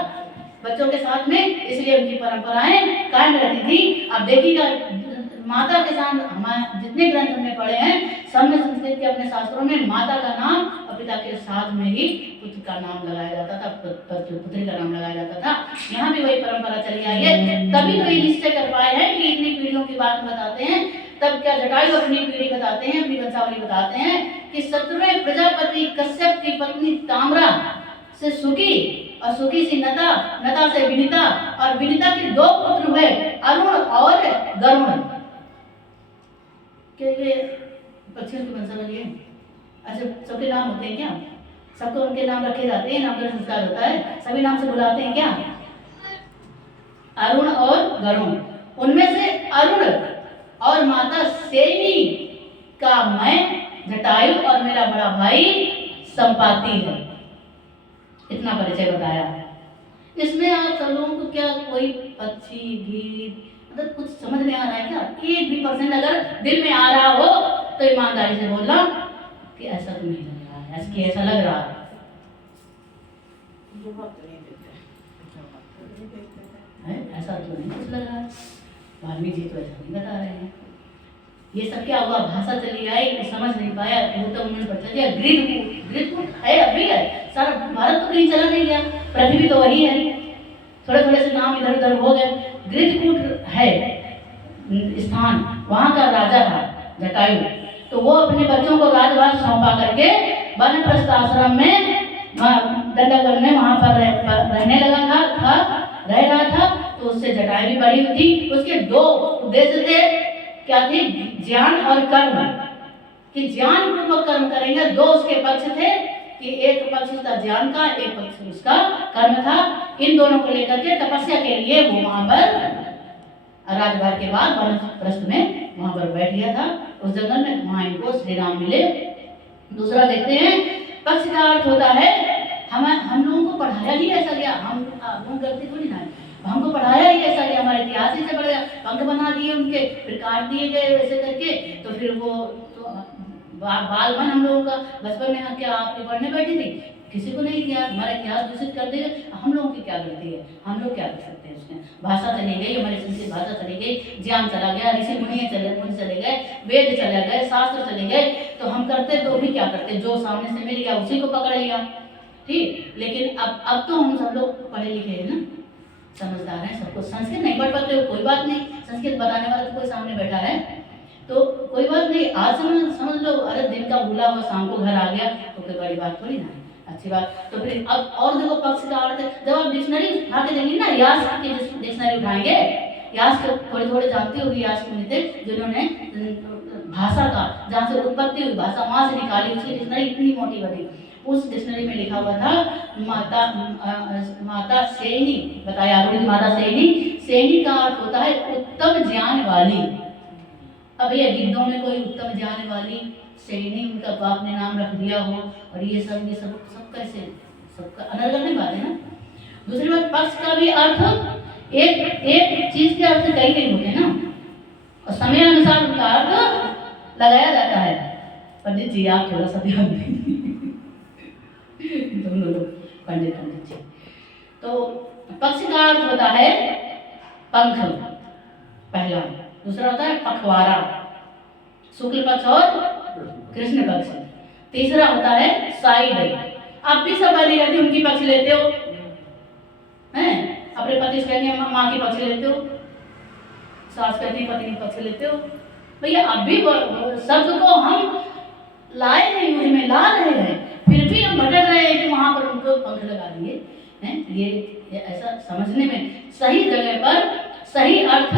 बच्चों के साथ में, इसलिए उनकी परंपराएं कायम रहती थी। अब देखिएगा माता के साथ, हमारे जितने ग्रंथ हमने पढ़े हैं सब में संस्कृत के अपने शास्त्रों में माता का नाम और पिता के साथ में ही पुत्र का नाम लगाया जाता था, पुत्री का नाम लगाया जाता था। यहाँ भी वही परंपरा चली आई है। तभी तो ये निश्चय कर पाए हैं कि इतनी पीढ़ियों की बात बताते हैं। तब क्या जटायु अपनी पीढ़ी बताते हैं, अपनी वंशावली बताते हैं कि शत्रुघ्न प्रजापति कश्यप की पत्नी ताम्रा से सुकी और सुकी से नता, नता से विनीता और विनीता के दो पुत्र हुए, अरुण और गरुण। ये पक्षियों की वंशावली है। अच्छा, सबके नाम होते हैं क्या? सबको उनके नाम रखे जाते हैं, नामकरण संस्कार होता है, सभी नाम से बुलाते हैं क्या? अरुण और गरुण। उनमें से अरुण और माता सेनी का मैं जटायु और मेरा बड़ा भाई संपाति है। इतना परिचय बताया। इसमें आप सब लोगों को क्या कोई पक्षी, गीत, मतलब कुछ समझ नहीं आ रहा है क्या? 1% अगर दिल में आ रहा हो तो ईमानदारी से बोलना कि ऐसा तो नहीं लग रहा है, ऐसा लग रहा है। ऐसा तो नहीं कुछ लग रहा है। वाल्मीकि जी तो ऐसा नहीं बता रहे हैं। ये सब क्या हुआ, भाषा चली आई, समझ नहीं पाया, वो तो उन्होंने पता दिया। गृधकूट है, अभी है, सारा भारत तो कहीं चला नहीं गया, पृथ्वी तो वही है, थोड़े थोड़े से नाम इधर उधर हो गए। गृधकूट है स्थान, वहाँ का राजा था जटायु, तो वो अपने बच्चों को राजभार सौंपा करके वानप्रस्थ आश्रम में दंडवन में वहाँ पर रहने लगा था, रह रहा था। तो उससे जटायु भी बड़ी हुई थी। उसके दो उद्देश्य थे, क्या थे? ज्ञान और कर्म, कि ज्ञान पूर्वक कर्म करेंगे। दो उसके पक्ष थे कि एक पक्ष उसका ज्ञान का, एक पक्ष उसका कर्म था। इन दोनों को लेकर के तपस्या के लिए वो वहां पर राजभार के बाद वानप्रस्थ में वहां पर बैठ गया था उस जंगल में। वहां इनको श्री राम मिले। दूसरा देखते हैं, पक्ष का अर्थ होता है हम लोगों को पढ़ाया ही ऐसा गया, हम गलती थोड़ी ना है, हमको पढ़ाया ही ऐसा गया, हमारे इतिहास ही से पढ़ गया, पंख बना दिए उनके, फिर काट दिए गए वैसे करके। तो फिर वो तो बालमन हम लोगों का बचपन में क्या आपकी पढ़ने बैठी थी किसी को नहीं किया, हमारा इतिहास दूषित कर देगा। हम लोगों की क्या गलती है, हम लोग क्या कर सकते हैं उसमें। भाषा चली गई, हमारी संस्कृत भाषा चली गई, ज्ञान चला गया, ऋषि मुनि चले गए, वेद चले गए, शास्त्र चले गए, तो हम करते तो भी क्या करते, जो सामने से मिल गया उसी को पकड़ लिया, ठीक। लेकिन अब तो हम सब लोग पढ़े लिखे हैं ना, समझदार हैं, सबको संस्कृत नहीं पढ़ पाते हो कोई बात नहीं, संस्कृत बताने वाला तो कोई सामने बैठा है तो कोई बात नहीं, आज समझ लो, अरे दिन का भूला हुआ शाम को घर आ गया तो कोई बड़ी बात थोड़ी ना है, अच्छी बात। तो फिर अब और देखो पक्ष का अर्थ, जब आप डिक्शनरी उठा के देंगे ना, यास की डिक्शनरी उठाएंगे, यास के थोड़े थोड़े जानते हो, यास मुनि थे जिन्होंने भाषा का, जहाँ से उत्पत्ति हुई भाषा वहां से निकाली, उसकी डिक्शनरी इतनी मोटी बनी। उस डिक्शनरी में लिखा हुआ था माता सेनी, बताया माता सेनी, सेनी का अर्थ होता है उत्तम ज्ञान वाली। अब ये गिद्धों में कोई उत्तम ज्ञान वाली सेनी उनका बाप ने नाम रख दिया हो, और ये सब कैसे, सबका अलग अलग बात है ना। दूसरी बात, पक्ष का भी अर्थ एक चीज के अर्थ कई कई होते हैं ना, और समय अनुसार उनका अर्थ लगाया जाता है। पंडित जी आप थोड़ा सा ध्यान दें दोनों लोग, पंडित जी। तो पक्ष का अर्थ होता है पंख पहला, दूसरा होता है पखवाड़ा, शुक्ल पक्ष और कृष्ण पक्ष, तीसरा होता है साइड। आप भी सब वाली रहती उनकी पक्ष लेते हो हैं, अपने पति से कहते हैं माँ की पक्ष लेते हो, सास कहती है पति की पक्ष लेते हो। भैया अब भी शब्द को हम लाए हैं, यूज में ला रहे हैं, फिर भी हम भटक रहे हैं कि वहां पर उनको पंख लगा दिए हैं। ये ऐसा समझने में सही जगह पर सही अर्थ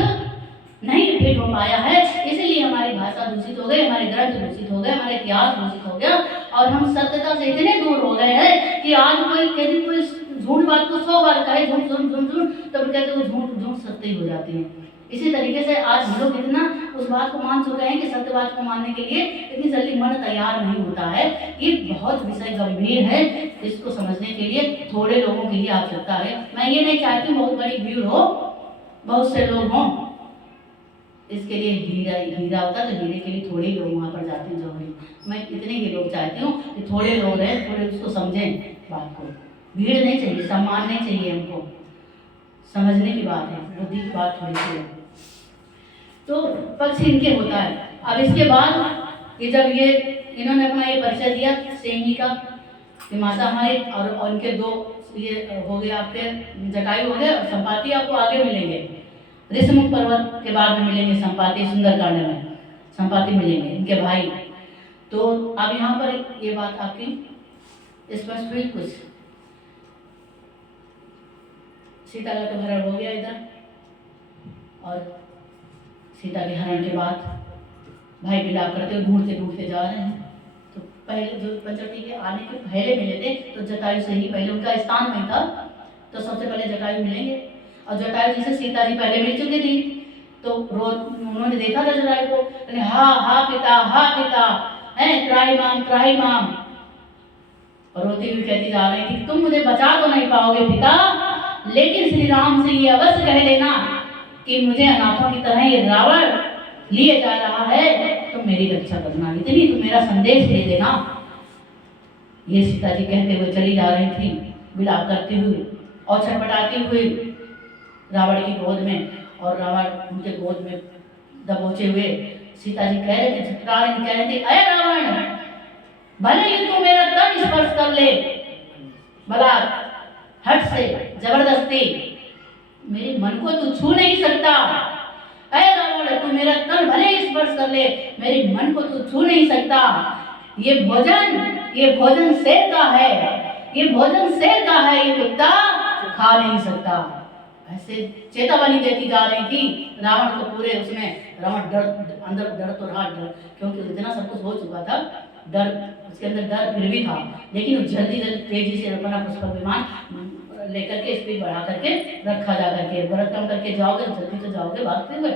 नहीं फिट हो पाया है, इसीलिए हमारी भाषा दूषित हो गई, हमारे ग्रंथ दूषित हो गए, हमारे इतिहास दूषित हो गया, और हम सत्यता से इतने दूर हो गए हैं कि आज कोई झूठ बात को 100 बार कहे, झूठ तब कहते वो झूठ सत्य ही हो जाती है। इसी तरीके से आज हम लोग इतना उस बात को मान चुके हैं कि सत्य बात को मानने के लिए इतनी जल्दी मन तैयार नहीं होता है। ये बहुत विषय गंभीर है, इसको समझने के लिए थोड़े लोगों की ही आवश्यकता है। मैं ये नहीं चाहती हूँ बहुत बड़ी भीड़ हो, बहुत से लोग हों, इसके लिए हीरा होता तो हीरे के लिए थोड़े लोग वहाँ पर जाते हैं जौहरी। मैं इतने ही लोग चाहती हूँ कि थोड़े लोग रहे, थोड़े उसको समझें बात को। भीड़ नहीं चाहिए, सम्मान नहीं चाहिए हमको, समझने की बात है, बुद्धि की बात थोड़ी सी है। तो पक्ष इनके होता है। अब इसके बाद ये जब ये इन्होंने अपना ये परिचय दिया सेनी का, कि माता हमारे और उनके दो ये हो गया, आपके जटायु हो गए, और संपाति आपको आगे मिलेंगे, ऋषिमुख पर्वत के बाद में मिलेंगे संपाति, सुंदरकांड में संपाति मिलेंगे इनके भाई। तो अब यहाँ पर ये बात आपकी स्पष्ट हुई कुछ। सीता का तो हरण हो गया इधर, और सीता के हरण के बाद भाई विलाप करते ढूंढते जा रहे हैं। तो पहले जो पंचवटी के आने के पहले मिले थे तो जटायु से ही, पहले उनका स्थान नहीं था तो सबसे पहले जटायु मिलेंगे। और जटायु जी से सीता जी पहले मिल चुकी थी, तो रोज उन्होंने देखा था जटायु को, हा पिता है त्राही माम, और रोती हुई कहती जा रही थी, तुम मुझे बचा तो नहीं पाओगे पिता, लेकिन श्री राम से ये अवश्य कह देना कि मुझे अनाथों की तरह ये रावण लिए जा रहा है, तो मेरी रक्षा करना, इतनी तो मेरा संदेश दे देना। ये सीता जी कहते हुए चली जा रही थी, विलाप करती हुई और छटपटाती हुई रावण की गोद में, और रावण उनके गोद में दबोचे हुए। सीता जी कह रहे थे, कह रहे थे, अरे रावण, भले ही तू मेरा तन स्पर्श कर ले, भला हट से जबरदस्ती, मेरे मन को तू छू नहीं सकता। अरे रावण, तू मेरा तन भले ही स्पर्श कर ले, मेरे मन को तू छू नहीं सकता। ये भोजन शेर का है, ये कुत्ता खा नहीं सकता। ऐसे चेतावनी देती जा रही थी रावण को पूरे उसमें। रावण अंदर डर तो रहा, क्योंकि इतना सब कुछ हो चुका था, डर उसके अंदर डर फिर भी था, लेकिन वो जल्दी तेजी से अपना पुष्पक विमान लेकर के स्पीड बढ़ा करके रखा जा करके, व्रत कम करके जाओगे जल्दी तो जाओगे, भागते हुए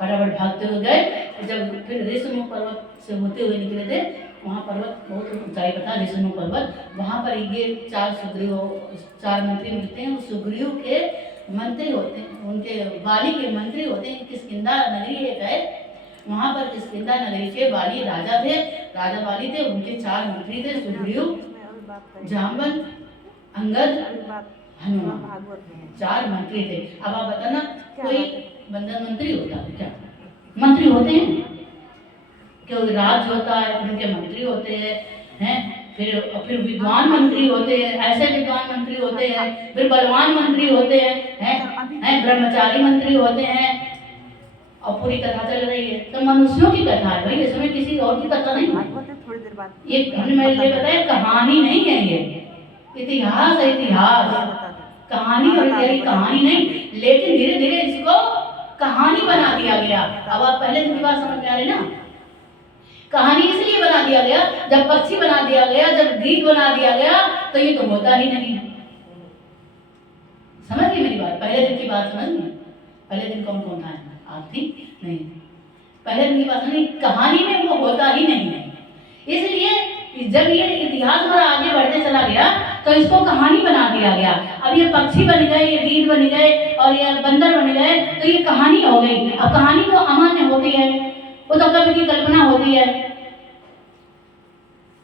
फटाफट भागते हुए गए। जब फिर ऋषिमुख पर्वत से होते हुए निकले थे, वहाँ पर्वत बहुत ऊंचाई पर था ऋषिमुख पर्वत, वहाँ पर ये 4 मंत्री मिलते हैं। सुग्रीव के मंत्री होते हैं, उनके वाली के मंत्री होते हैं। किष्किंधा नगरी एक है, वहाँ पर किष्किंधा नगरी के वाली राजा थे, राजा वाली थे, उनके 4 मंत्री थे, सुग्रीव जामवंत, अंगद, हनुमान, 4 मंत्री थे। अब आप बताना कोई बंदर मंत्री होता है क्या? मंत्री होते हैं, क्योंकि राज होता है, उनके मंत्री होते हैं, फिर विद्वान मंत्री होते हैं, ऐसे विद्वान मंत्री होते हैं, फिर बलवान मंत्री होते हैं, ब्रह्मचारी मंत्री होते हैं, और पूरी कथा चल रही है। तो मनुष्यों की कथा है भाई, इसमें किसी और की कथा नहीं है। थोड़ी देर बाद ये मैंने बताया कहानी नहीं है, ये इतिहास है, इतिहास। कहानी और तेरी कहानी नहीं, लेकिन धीरे धीरे इसको कहानी बना दिया गया। अब आप पहले दिन की बात समझ में आ रही ना, कहानी इसलिए बना दिया गया, जब पक्षी बना दिया गया, जब गीत बना दिया गया, तो ये तो होता ही नहीं है। समझ गई मेरी बात? पहले दिन की बात समझ में? पहले दिन कौन कौन था? आप थी नहीं? पहले दिन की बात नहीं, कहानी में वो होता ही नहीं है। इसलिए जब ये इतिहास पर आगे बढ़ते चला गया तो इसको कहानी बना दिया गया। अब ये पक्षी बन गए, ये गीत बन गए और ये बंदर बन गए, तो ये कहानी हो गई। अब कहानी तो अमान्य होती है, वो तो कभी की कल्पना होती है,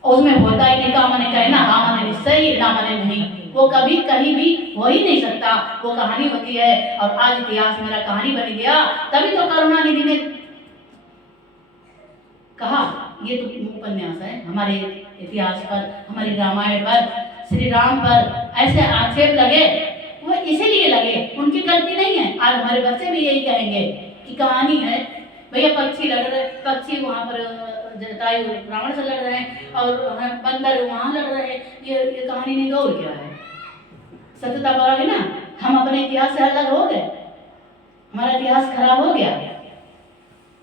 उसमें होता ही नहीं। का माने कहना, हाँ माने निश्चय, ना माने नहीं, वो कभी कहीं भी हो ही नहीं सकता, वो कहानी होती है। और आज इतिहास मेरा कहानी बन गया, तभी तो करुणानिधि ने कहा ये तो उपन्यास है, हमारे इतिहास पर, हमारी रामायण पर, श्री राम पर ऐसे आक्षेप लगे, वो इसीलिए लगे, उनकी गलती नहीं है। आज हमारे बच्चे भी यही कहेंगे कि कहानी है भैया, पक्षी लड़ रहे, पक्षी वहाँ पर जटायु रावण से लड़ रहे हैं और बंदर वहाँ लड़ रहे हैं, ये कहानी नहीं तो और क्या है? सत्यता पर है ना, हम अपने इतिहास से अलग हो गए, हमारा इतिहास खराब हो गया,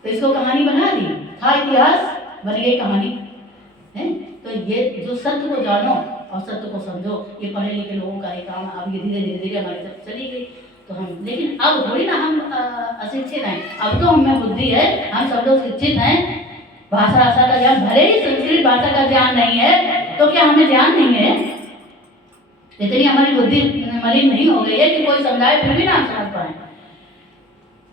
तो इसको कहानी बना दी, था इतिहास बन गई कहानी है। तो ये जो सत्य को जानो और सत्य को समझो, ये पढ़े लिखे लोगों का ही काम। अब ये धीरे धीरे धीरे हमारी तरफ चली गई, तो हम, लेकिन अब थोड़ी ना हम अशिक्षित हैं, अब तो हमें बुद्धि है, हम सब लोग शिक्षित हैं। भाषा का ज्ञान, भले ही संस्कृत भाषा का ज्ञान नहीं है, तो क्या हमें ज्ञान नहीं है? इतनी हमारी बुद्धि मलिन नहीं हो गई है कि कोई समझाए फिर भी ना समझ पाए।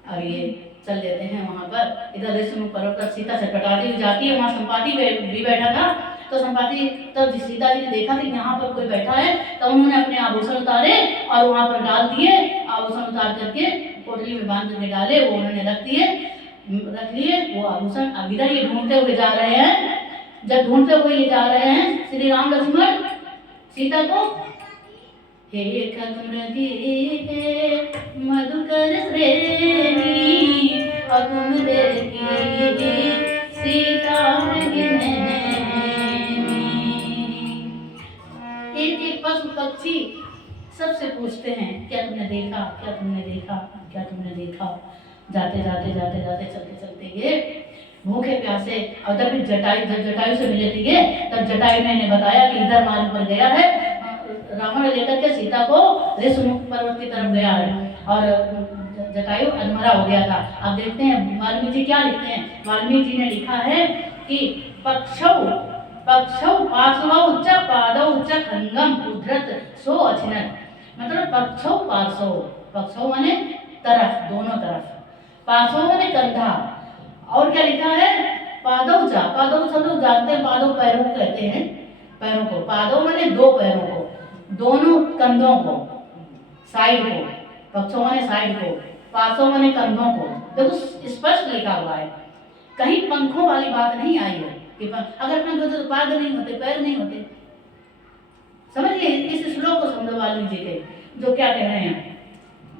और ये चल देते हैं वहाँ पर, इधर ऋषिमुख पर्वत पर सीता छटपटाती हुई जाती है, वहाँ संपाति भी बैठा था। तो संपाति, तब सीता जी ने देखा कि यहाँ पर कोई बैठा है, तो उन्होंने अपने आभूषण उतारे और वहाँ पर डाल दिए। आभूषण उतार करके पोटली में बांध करके डाले, वो उन्होंने रख लिए वो आभूषण। अब इधर ये ढूंढते हुए जा रहे हैं, जब ढूंढते हुए ये जा रहे हैं श्री राम लक्ष्मण सीता को, हे खगमृगी हे मधुकर श्रेणी तुम देखी सीता एक पशु पक्षी सबसे पूछते हैं, क्या तुमने देखा, क्या तुमने देखा, क्या तुमने देखा। जाते जाते जाते जाते चलते चलते ये भूखे प्यासे, और जब जटायु से मिले थे, तब जटायु ने इन्हें बताया कि इधर मार्ग पर गया है, रावण लेकर के सीता को ऋषिमुख पर्वत की तरफ गया है, और जटायु अधमरा हो गया था। अब देखते हैं वाल्मीकि जी क्या लिखते हैं। वाल्मीकि जी ने लिखा है कि पक्षौ पार्श्वौ उच्च पादौ उच्च खंगम उद्धृत सो अचिनत, मतलब पक्षौ पार्श्वौ, पक्षौ माने तरफ, दोनों तरफ, पार्श्वौ माने कंधा, और क्या लिखा है पादौचा, पादौ सब लोग जानते हैं, पादौ पैरों को कहते हैं, पैरों को, पादौ माने दो पैरों को, दोनों कंधों को, साइड को, पक्षों माने साइड को, पार्श्वों माने कंधों को। देखो स्पष्ट लिखा हुआ है, कहीं पंखों वाली बात नहीं आई है कि अगर पंख होते तो पाद नहीं होते, पैर नहीं होते। समझिए, इस श्लोक को समझो वाल्मीकि जी के जो क्या कह रहे हैं।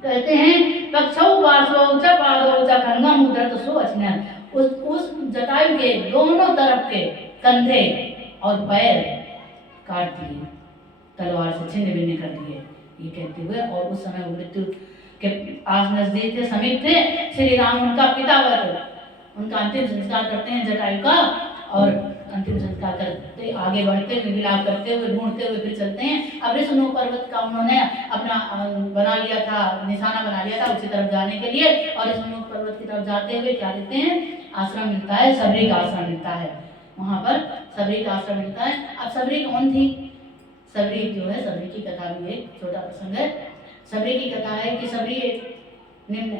कहते हैं पक्षौ पार्श्वौ च पादौ च खंगम उद्धृत सो अचिनत, उस जटायु के दोनों तरफ के कंधे और पैर काट दिए, तलवार से छिन्न भिन्न कर दिए, ये कहते हुए। और उस समय मृत्यु के आस नजदीक थे, समीप थे। श्री राम उनका पितावत, उनका अंतिम संस्कार करते हैं जटायु का, और अंतिम संस्कार करते आगे बढ़ते हुए, विलाप करते हुए, ढूंढते हुए फिर चलते हैं। अब ऋषिमुख पर्वत का उन्होंने अपना बना लिया था, निशाना बना लिया था उसी तरफ जाने के लिए। और ऋषिमुख पर्वत की तरफ जाते हुए क्या देखते हैं, आश्रम मिलता है, सबरी का आश्रम मिलता है, वहाँ पर सबरी का आश्रम मिलता है। अब सबरी कौन थी? सबरी जो है, सबरी की कथा भी एक छोटा प्रसंग है। सबरी की कथा है कि सबरी निम्न,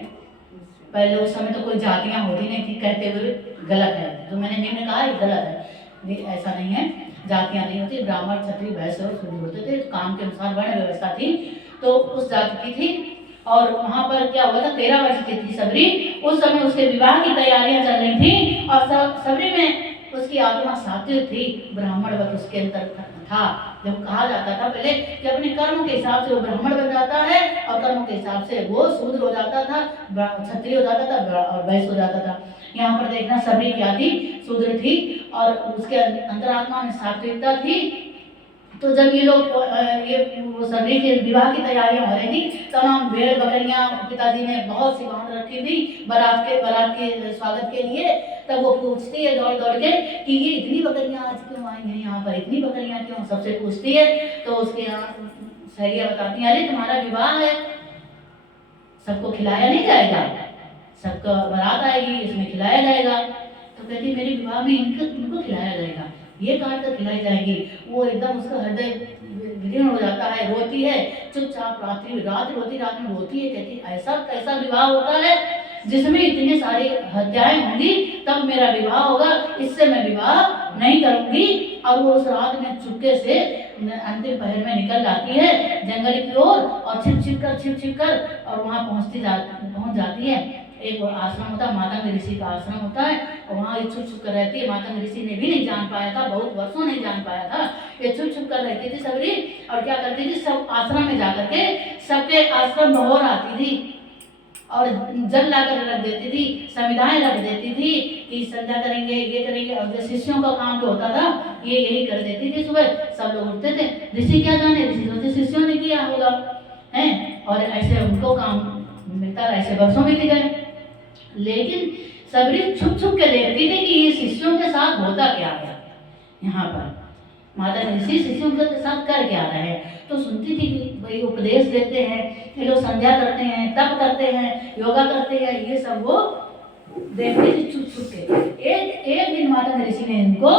पहले उस समय तो कोई जातियां होती नहीं थी, कहते हुए गलत है, जो मैंने निम्न कहा ये गलत है। ऐसा नहीं है, जातियाँ नहीं होती, ब्राह्मण क्षत्रिय वैश्य और शूद्र होते थे, काम के अनुसार वर्ण व्यवस्था थी, तो उस जाति की थी। और वहाँ पर क्या हुआ था, 13 वर्ष की थी सबरी, उस समय उसके विवाह की तैयारियां चल रही थी, और सबरी में उसकी आत्मा सात्विक थी, ब्राह्मणवत उसके अंदर था। जब कहा जाता था पहले कि अपने कर्म के हिसाब से वो ब्राह्मण बन जाता है, और कर्म के हिसाब से वो शूद्र हो जाता था, क्षत्रिय हो जाता था और वैश्य हो जाता था। यहाँ पर देखना सबरी क्या थी, शूद्र थी, और उसके अंतरात्मा में सात्विकता थी। तो जब ये लोग वो सबरी के विवाह की तैयारियां हो रही थी, तमाम भेड़ बकरियां पिताजी ने बहुत सी बांध रखी थी बारात के स्वागत के लिए। तब वो पूछती है दौड़ दौड़ के कि ये इतनी बकरियां आज क्यों आई हैं यहाँ पर, इतनी बकरियां क्यों, सबसे पूछती है। तो उसके यहाँ सहेलियां बताती हैं, अरे तुम्हारा विवाह है, सबको खिलाया नहीं जाएगा, सबको बारात आएगी, इसमें खिलाया जाएगा। तो कहती मेरे विवाह में इनको खिलाया जाएगा, ये काट कर खिलाई जाएगी। वो एकदम उसका हृदय विलीन हो जाता है, रोती है चुपचाप, रात रोती, रात में रोती है, कहती ऐसा कैसा विवाह होता है जिसमें इतनी सारी हत्याएं होंगी, तब मेरा विवाह होगा, इससे मैं विवाह नहीं करूंगी। और वो उस रात में चुपके से अंतिम पहर में निकल जाती है जंगल की ओर, और छिप कर और वहाँ पहुँच जाती है। एक आश्रम होता है, मातंग ऋषि का आश्रम होता है, और वहाँ ये छुप कर रहती है। मातंग ऋषि ने भी नहीं जान पाया था, बहुत वर्षों नहीं जान पाया था, ये छुप कर रहती थी सबरी। और क्या करती थी, सब आश्रम में जाकर के सबके आश्रम भोर आती थी, और जल लाकर रख देती थी, समिधाएं रख देती थी कि संध्या करेंगे, ये करेंगे। और जो शिष्यों का काम जो होता था, ये यही कर देती थी। सुबह सब लोग उठते थे, ऋषि क्या जाने, ऋषि सोचते शिष्यों ने किया होगा है, और ऐसे उनको काम मिलता रहा, ऐसे वर्षों बीत गए। लेकिन सबरी छुप के देखती थी कि ये शिष्यों के साथ होता क्या है, यहाँ पर माता ऋषि शिष्यों के साथ कर क्या रहे हैं। तो सुनती थी कि भाई उपदेश देते हैं, ये लोग संध्या करते हैं, तप करते हैं, योगा करते हैं, ये सब वो देखती थी छुप के। एक दिन माता ऋषि ने इनको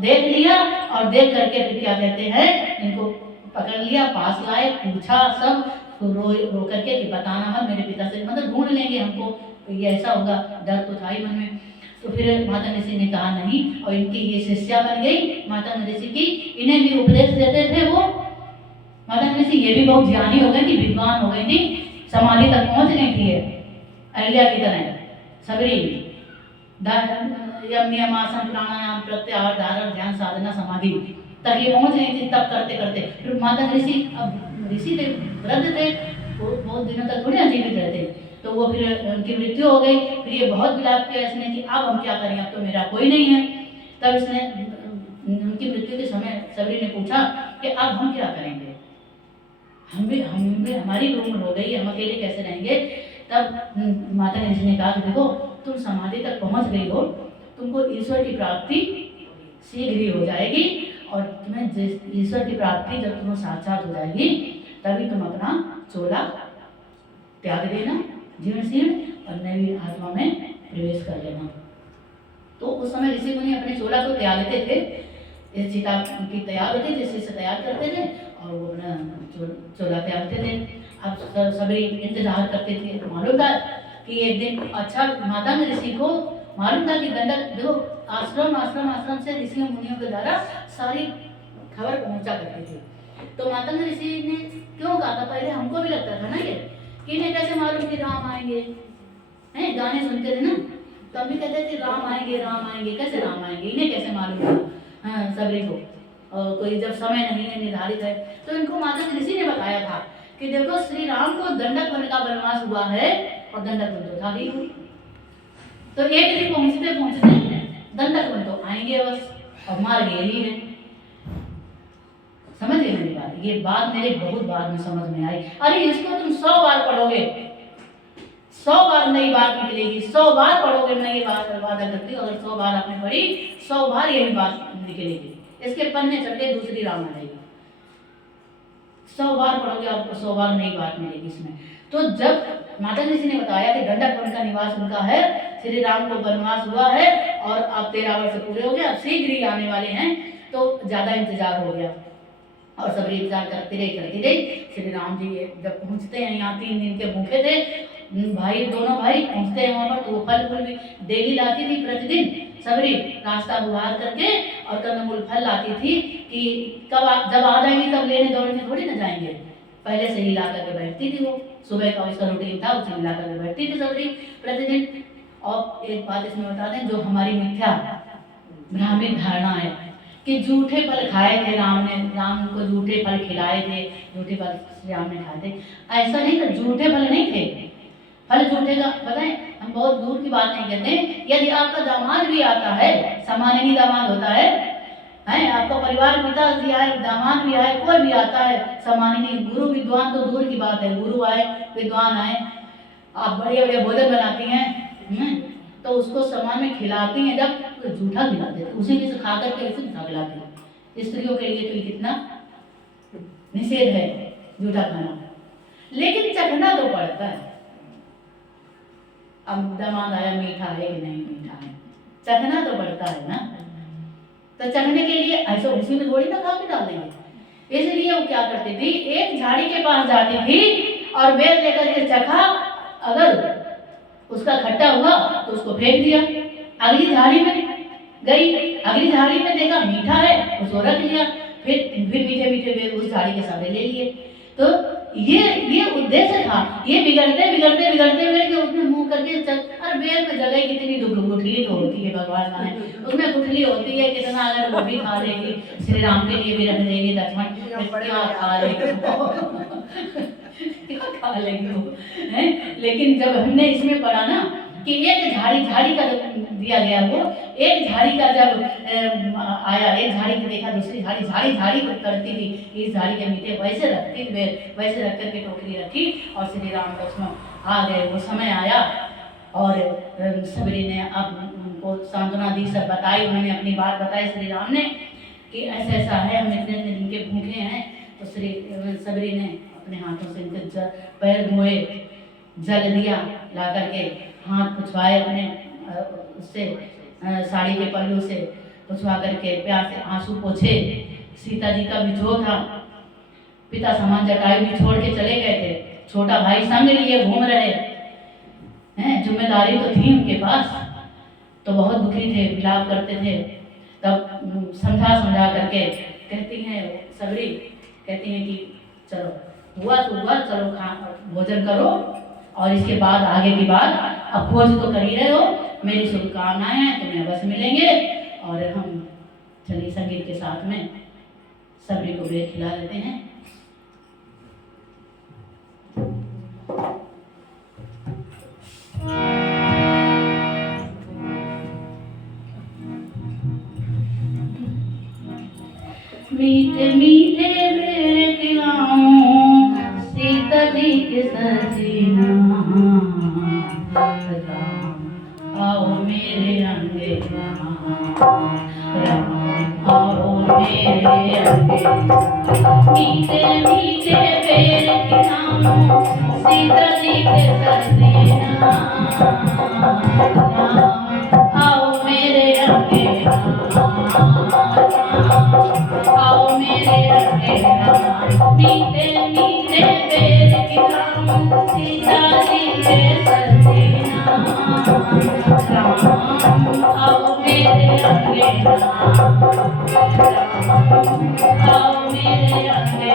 देख लिया, और देख करके फिर क्या कहते हैं, इनको पकड़ लिया, पास लाए, पूछा सब रो करके कि बताना मत, मेरे पिता से मतलब ढूंढ लेंगे हमको, तो ये ऐसा होगा, डर तो था ही मन में। तो फिर माता ऋषि ने कहा नहीं, और इनकी ये शिष्या बन गई माता ऋषि की, इन्हें भी उपदेश देते थे वो। माता ऋषि ये भी बहुत ज्ञानी हो गई थी, विद्वान हो गई थी, समाधि तक पहुंच गई थी अहल्या की तरह सबरी। यम नियम आसन प्राणायाम प्रत्याहार धारण ध्यान साधना समाधि तक ये पहुंच गई थी। तब करते करते फिर माता ऋषि, अब ऋषि थे, वृद्ध थे, वो बहुत दिनों तक थोड़े जीवित रहते, तो वो फिर उनकी मृत्यु हो गई। फिर ये बहुत विलाप किया इसने कि अब हम क्या करें, अब तो मेरा कोई नहीं है। तब इसने उनकी मृत्यु के समय सबरी ने पूछा कि अब हम क्या करेंगे, हमारी उम्र हो गई, हम अकेले कैसे रहेंगे। तब माता ऋषि ने कहा कि देखो तुम समाधि तक पहुंच गई हो, तुमको ईश्वर की प्राप्ति शीघ्र ही हो जाएगी, और तुम्हें ईश्वर की प्राप्ति जब तुम्हें साक्षात हो जाएगी, तभी तुम अपना चोला त्याग देना, जीवन सीण, और नई आत्मा में प्रवेश कर लेना। तो उस समय ऋषि मुनि अपने चोला को त्यागते थे, इस चिता की तैयार होती थी, से तैयार करते थे, और वो अपना चोला त्यागते थे। अब सभी इंतजार करते थे, तो मालूम था कि एक दिन, अच्छा माता ऋषि को मालूम था कि गंडक देखो आश्रम से ऋषियों मुनियों के द्वारा सारी खबर पहुंचा करती थी। तो माता ऋषि ने क्यों कहा था, पहले हमको भी लगता था ना ये कि इन्हें कैसे मालूम कि राम आएंगे, हैं गाने सुनते थे ना, तो हम भी कहते थे राम आएंगे, कैसे राम आएंगे, इन्हें कैसे मालूम था। हाँ सबरी को, और कोई जब समय नहीं है निर्धारित है, तो इनको माता ऋषि ने बताया था कि देखो श्री राम को दंडक वन का वनवास हुआ है, और दंडक वन तो था ही, तो एक दिन पहुंचते दंडक वन तो आएंगे बस, और मार गए ही है। समझ गए मेरी बात, ये बात मेरे बहुत बाद में समझ में आई। अरे इसको तुम 100 बार पढ़ोगे, 100 बार नई बात निकलेगी, 100 बार पढ़ोगे, मैं ये बात वादा करती हूँ, अगर 100 बार आपने पढ़ी, 100 बार यही बात निकलेगी, इसके पन्ने चल के दूसरी राम आ जाएगी। 100 बार पढ़ोगे, आपको 100 बार नई बात मिलेगी इसमें। तो जब माता ऋषि ने बताया कि दंडक वन का निवास उनका है, श्री राम को वनवास हुआ है, और अब 13 वर्ष पूरे हो गए, अब शीघ्र ही आने वाले हैं, तो ज्यादा इंतजार हो गया, और सबरी इंतजार करती रही। श्री राम जी जब पहुंचते हैं यहाँ, 3 दिन के भूखे थे, भाई दोनों भाई पहुँचते हैं वहाँ पर, तो वो फल फूल भी डेली लाती थी प्रतिदिन सबरी, रास्ता गुहार करके और कंदमूल फल लाती थी कि जब आ जाएंगे तब लेने दौड़ने थोड़ी ना जाएंगे, पहले से ही ला करके बैठती थी वो, सुबह का उसका रूटीन था, उसे ला करके बैठती थी सबरी प्रतिदिन। और एक बात इसमें बता दें, जो हमारी मिथ्या भ्रामिक धारणा है कि झूठे फल खाए थे राम को झूठे फल खिलाए थे, झूठे फल श्री राम ने खाए थे, ऐसा नहीं था, झूठे फल नहीं थे। फल झूठे का बताएं, हम बहुत दूर की बात नहीं कहते, यदि आपका दामाद भी आता है, सम्माननीय दामाद होता है, आपका परिवार पिता भी आए, दामाद भी आए, कोई भी आता है सम्माननीय, गुरु विद्वान तो दूर की बात है, गुरु आए विद्वान आए, आप बढ़िया बढ़िया भोजन बनाती हैं, तो उसको सम्मान में खिलाती हैं, जब तो झूठा खिलाते थे, उसी में से खा करके उसे झूठा खिलाते हैं। स्त्रियों के लिए तो ये कितना निषेध है झूठा खाना, लेकिन चखना तो पड़ता है। अब दामाद आया, मीठा है कि नहीं मीठा है, चखना तो पड़ता है ना, तो चखने के लिए ऐसे उसी में थोड़ी ना खा के डाल देंगे। इसलिए वो क्या करती थी, एक झाड़ी के पास जाती थी और बेर लेकर के चखा, अगर उसका खट्टा हुआ तो उसको फेंक दिया, अगली झाड़ी में गई, अगली झाड़ी में देखा मीठा है, उसको रख लिया, फिर मीठे मीठे बेर उस झाड़ी के सारे ले लिए। तो ये उद्देश्य था। ये बिगड़ते बिगड़ते बिगड़ते हुए कि उसमें मुंह करके अरे बेर में जगह कितनी गुठली तो होती है, भगवान माने उसमें गुठली होती है कितना, अगर वो भी खा लेगी, श्री राम के लिए भी रख देगी, लक्ष्मण क्या खा लेगी क्या खा लेगी वो है। लेकिन जब हमने इसमें पढ़ा ना कि एक झाड़ी का दिया गया, वो एक झाड़ी का जब आया, एक झाड़ी को देखा, दूसरी झाड़ी को करती थी, इस झाड़ी के मीठे वैसे रखती थी, वैसे रख करके टोकरी रखी और श्री राम लक्ष्मण आ गए। वो समय आया और सबरी ने अब उनको सांत्वना दी, सब बताई, उन्होंने अपनी बात बताई श्री राम ने कि ऐसा ऐसा है, हम इतने दिन के भूखे हैं। तो सबरी ने अपने हाथों से इनके पैर धोए, जल दिया, ला करके हाथ पुछवाए अपने उससे साड़ी के पल्लू से पुछवा करके, प्यार से आंसू पोछे। सीता जी का विछोह था, पिता समान जटायु भी छोड़ के चले गए थे, छोटा भाई संग लिए घूम रहे हैं, जिम्मेदारी तो थी उनके पास, तो बहुत दुखी थे, विलाप करते थे। तब समझा करके कहती हैं सबरी, कहती हैं कि चलो हुआ तो हुआ, चलो भोजन करो और इसके बाद आगे की बात, अब खोज तो कर ही रहे हो, मेरी शुभकामनाएं हैं, तुम्हें अवश्य मिलेंगे। और हम चलिए संगीत के साथ में सबरी को बेर खिला देते हैं। मीठे मीठे बेर खिलाऊं सीता जी के सजीना, आओ मेरे अंगना, आओ मेरे अंगना, मीठे मीठे बेर खिलाऊं सीता जी के सजीना, आओ मेरे अंगना, आओ मेरे अंगना, मीठे मीठे बेर खिलाऊं सीता जी के सजीना, आओ मेरे अंगना, आओ मेरे अंगना।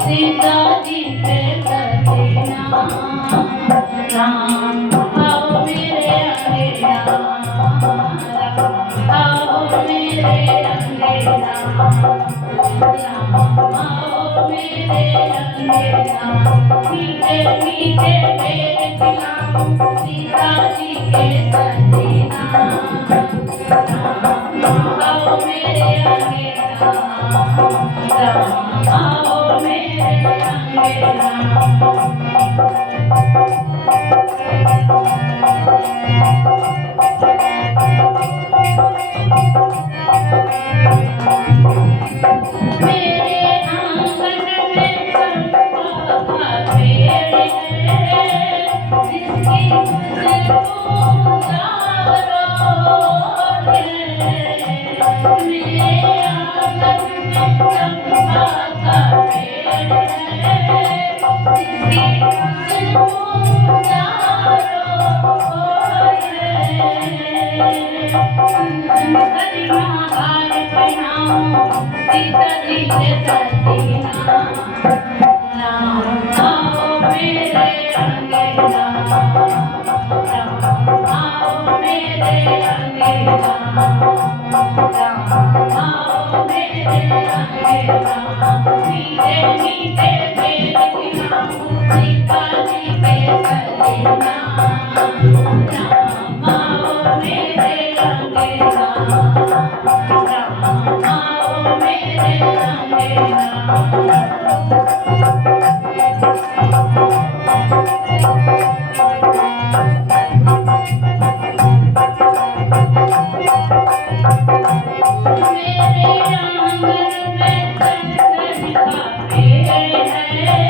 सीता जी के सजीना, राम आओ मेरे अंगना, आओ मेरे अंगना, राम आओ मेरे अंगना। अंगना मीठे मीठे मेरे खिलाऊं सीता जी के सजना राम आओ मेरे अंगना राम आओ मेरे अंगना मेरे आंगन में चंपा का पेड़ है जिसकी खुशबू चारों ओर है मेरे आंगन में चंपा का पेड़ है जिसकी खुशबू चारों ओर है हार पहनाऊं सीता जी के सजना राम आओ मेरे अंगना राम आओ मेरे अंगना राम आओ मेरे अंगना मीठे मीठे मेरे खिलाऊं सीता जी के सजना राम आओ मेरे अंगना राम आओ मेरे अंगना मेरे आंगन में चंदन का पेड़ है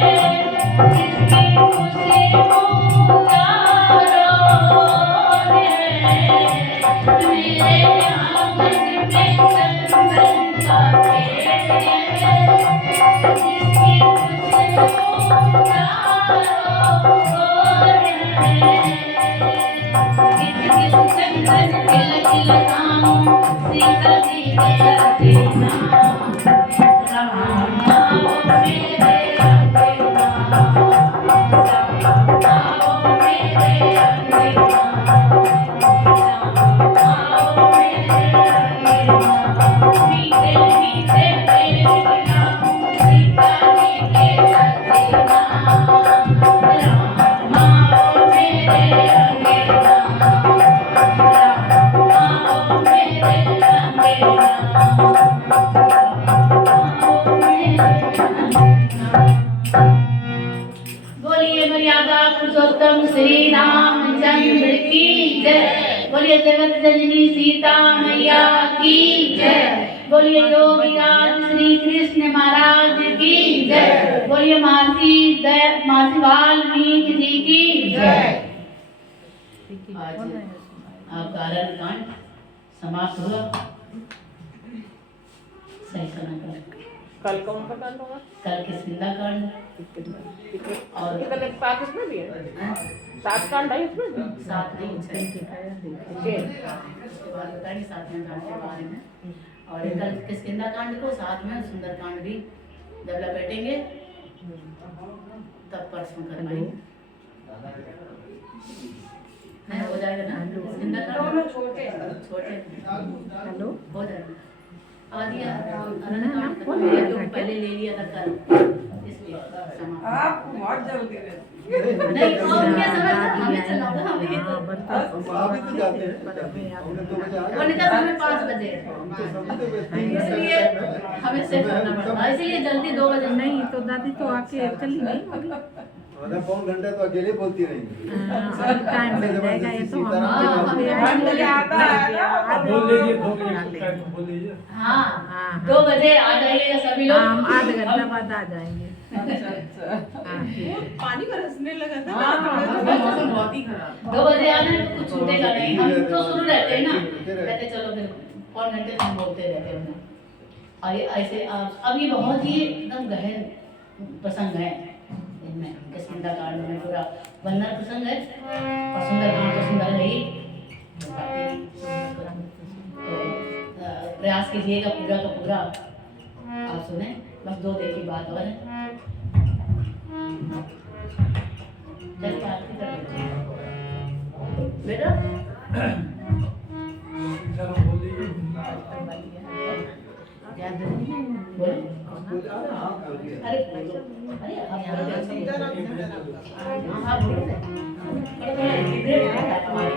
जिसकी खुशबू चारों ओर है मेरे आंगन में चंदन का पेड़ है जिसकी खुशबू चारों ओर है किस किस चंदन खिल खिलताऊं सीता जी के सजना राम आओ मेरे अंगना राम आओ मेरे अंगना राम आओ मेरे अंगना मीठे मीठे मेरे खिलाऊं सीता जी के सजना राम आओ मेरे अंगना राम आओ मेरे अंगना बोलिए मर्यादा पुरुषोत्तम श्री रामचंद्र की जय बोलिए जगत जननी सीता मैया की जय बोलिए योगीराज श्री कृष्ण महाराज की जय बोलिए महर्षि वाल्मीकि जी की जय आज आपका आरण कांड समाप्त हुआ सही समय कल कौन सा कांड होगा? कल किसकिंदा कांड और कितने सात इसमें भी है? 7 कांड है इसमें भी? 7 नहीं उसके बाद बताएंगे 7वें कांड के बारे में और कल किसकिंदा कांड को साथ में सुंदर कांड भी जब लपेटेंगे तब परसों करवाएंगे हो जाएगा ना किसकिंदा कांड छोटे हेलो हो जाएगा आदिया पहले ले लिया था कल इसलिए आप बहुत जल्दी नहीं और क्या समझ हमें चला था हमें तो अभी तो जाते हैं वनिता समय 5 बजे इसलिए हमें सेट करना पड़ता है इसलिए जल्दी 2 बजे नहीं तो दादी तो आके चली गई आधा पौन घंटा तो अकेले बोलती रही टाइम लग जाएगा ये तो हाँ 2 बजे आ जाइए सभी लोग हम आधा घंटा बाद आ जाएंगे पानी बरसने लगा था मौसम बहुत ही खराब 2 बजे आना है तो कुछ छूटेगा नहीं हम तो शुरू रहते हैं ना कहते चलो फिर पौन घंटे हम बोलते रहते हैं और ये ऐसे अब ये बहुत ही एकदम गहन प्रसंग है इनमें किसकिंदा कांड में पूरा वंदना प्रसंग है और सुंदर कांड तो सुंदर है ही प्रयास कीजिएगा पूरा का पूरा आप सुने बस 2 दिन की बात और है बेटा याद बोलो। हाँ बोलिए। अरे बोलो। अरे आप बोलो। हाँ बोलो। अरे थोड़ा धीरे बोलो ना हमारे।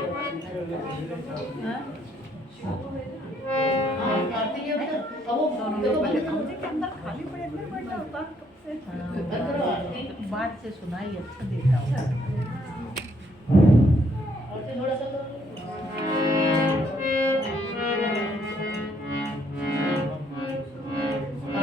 हाँ करती है उधर। अब वो देखो बंद करो। के अंदर खाली पड़े थे बैठा होता कब से बंद करो आरती। बात से सुनाई अच्छा देता हूँ और थोड़ा सा करो।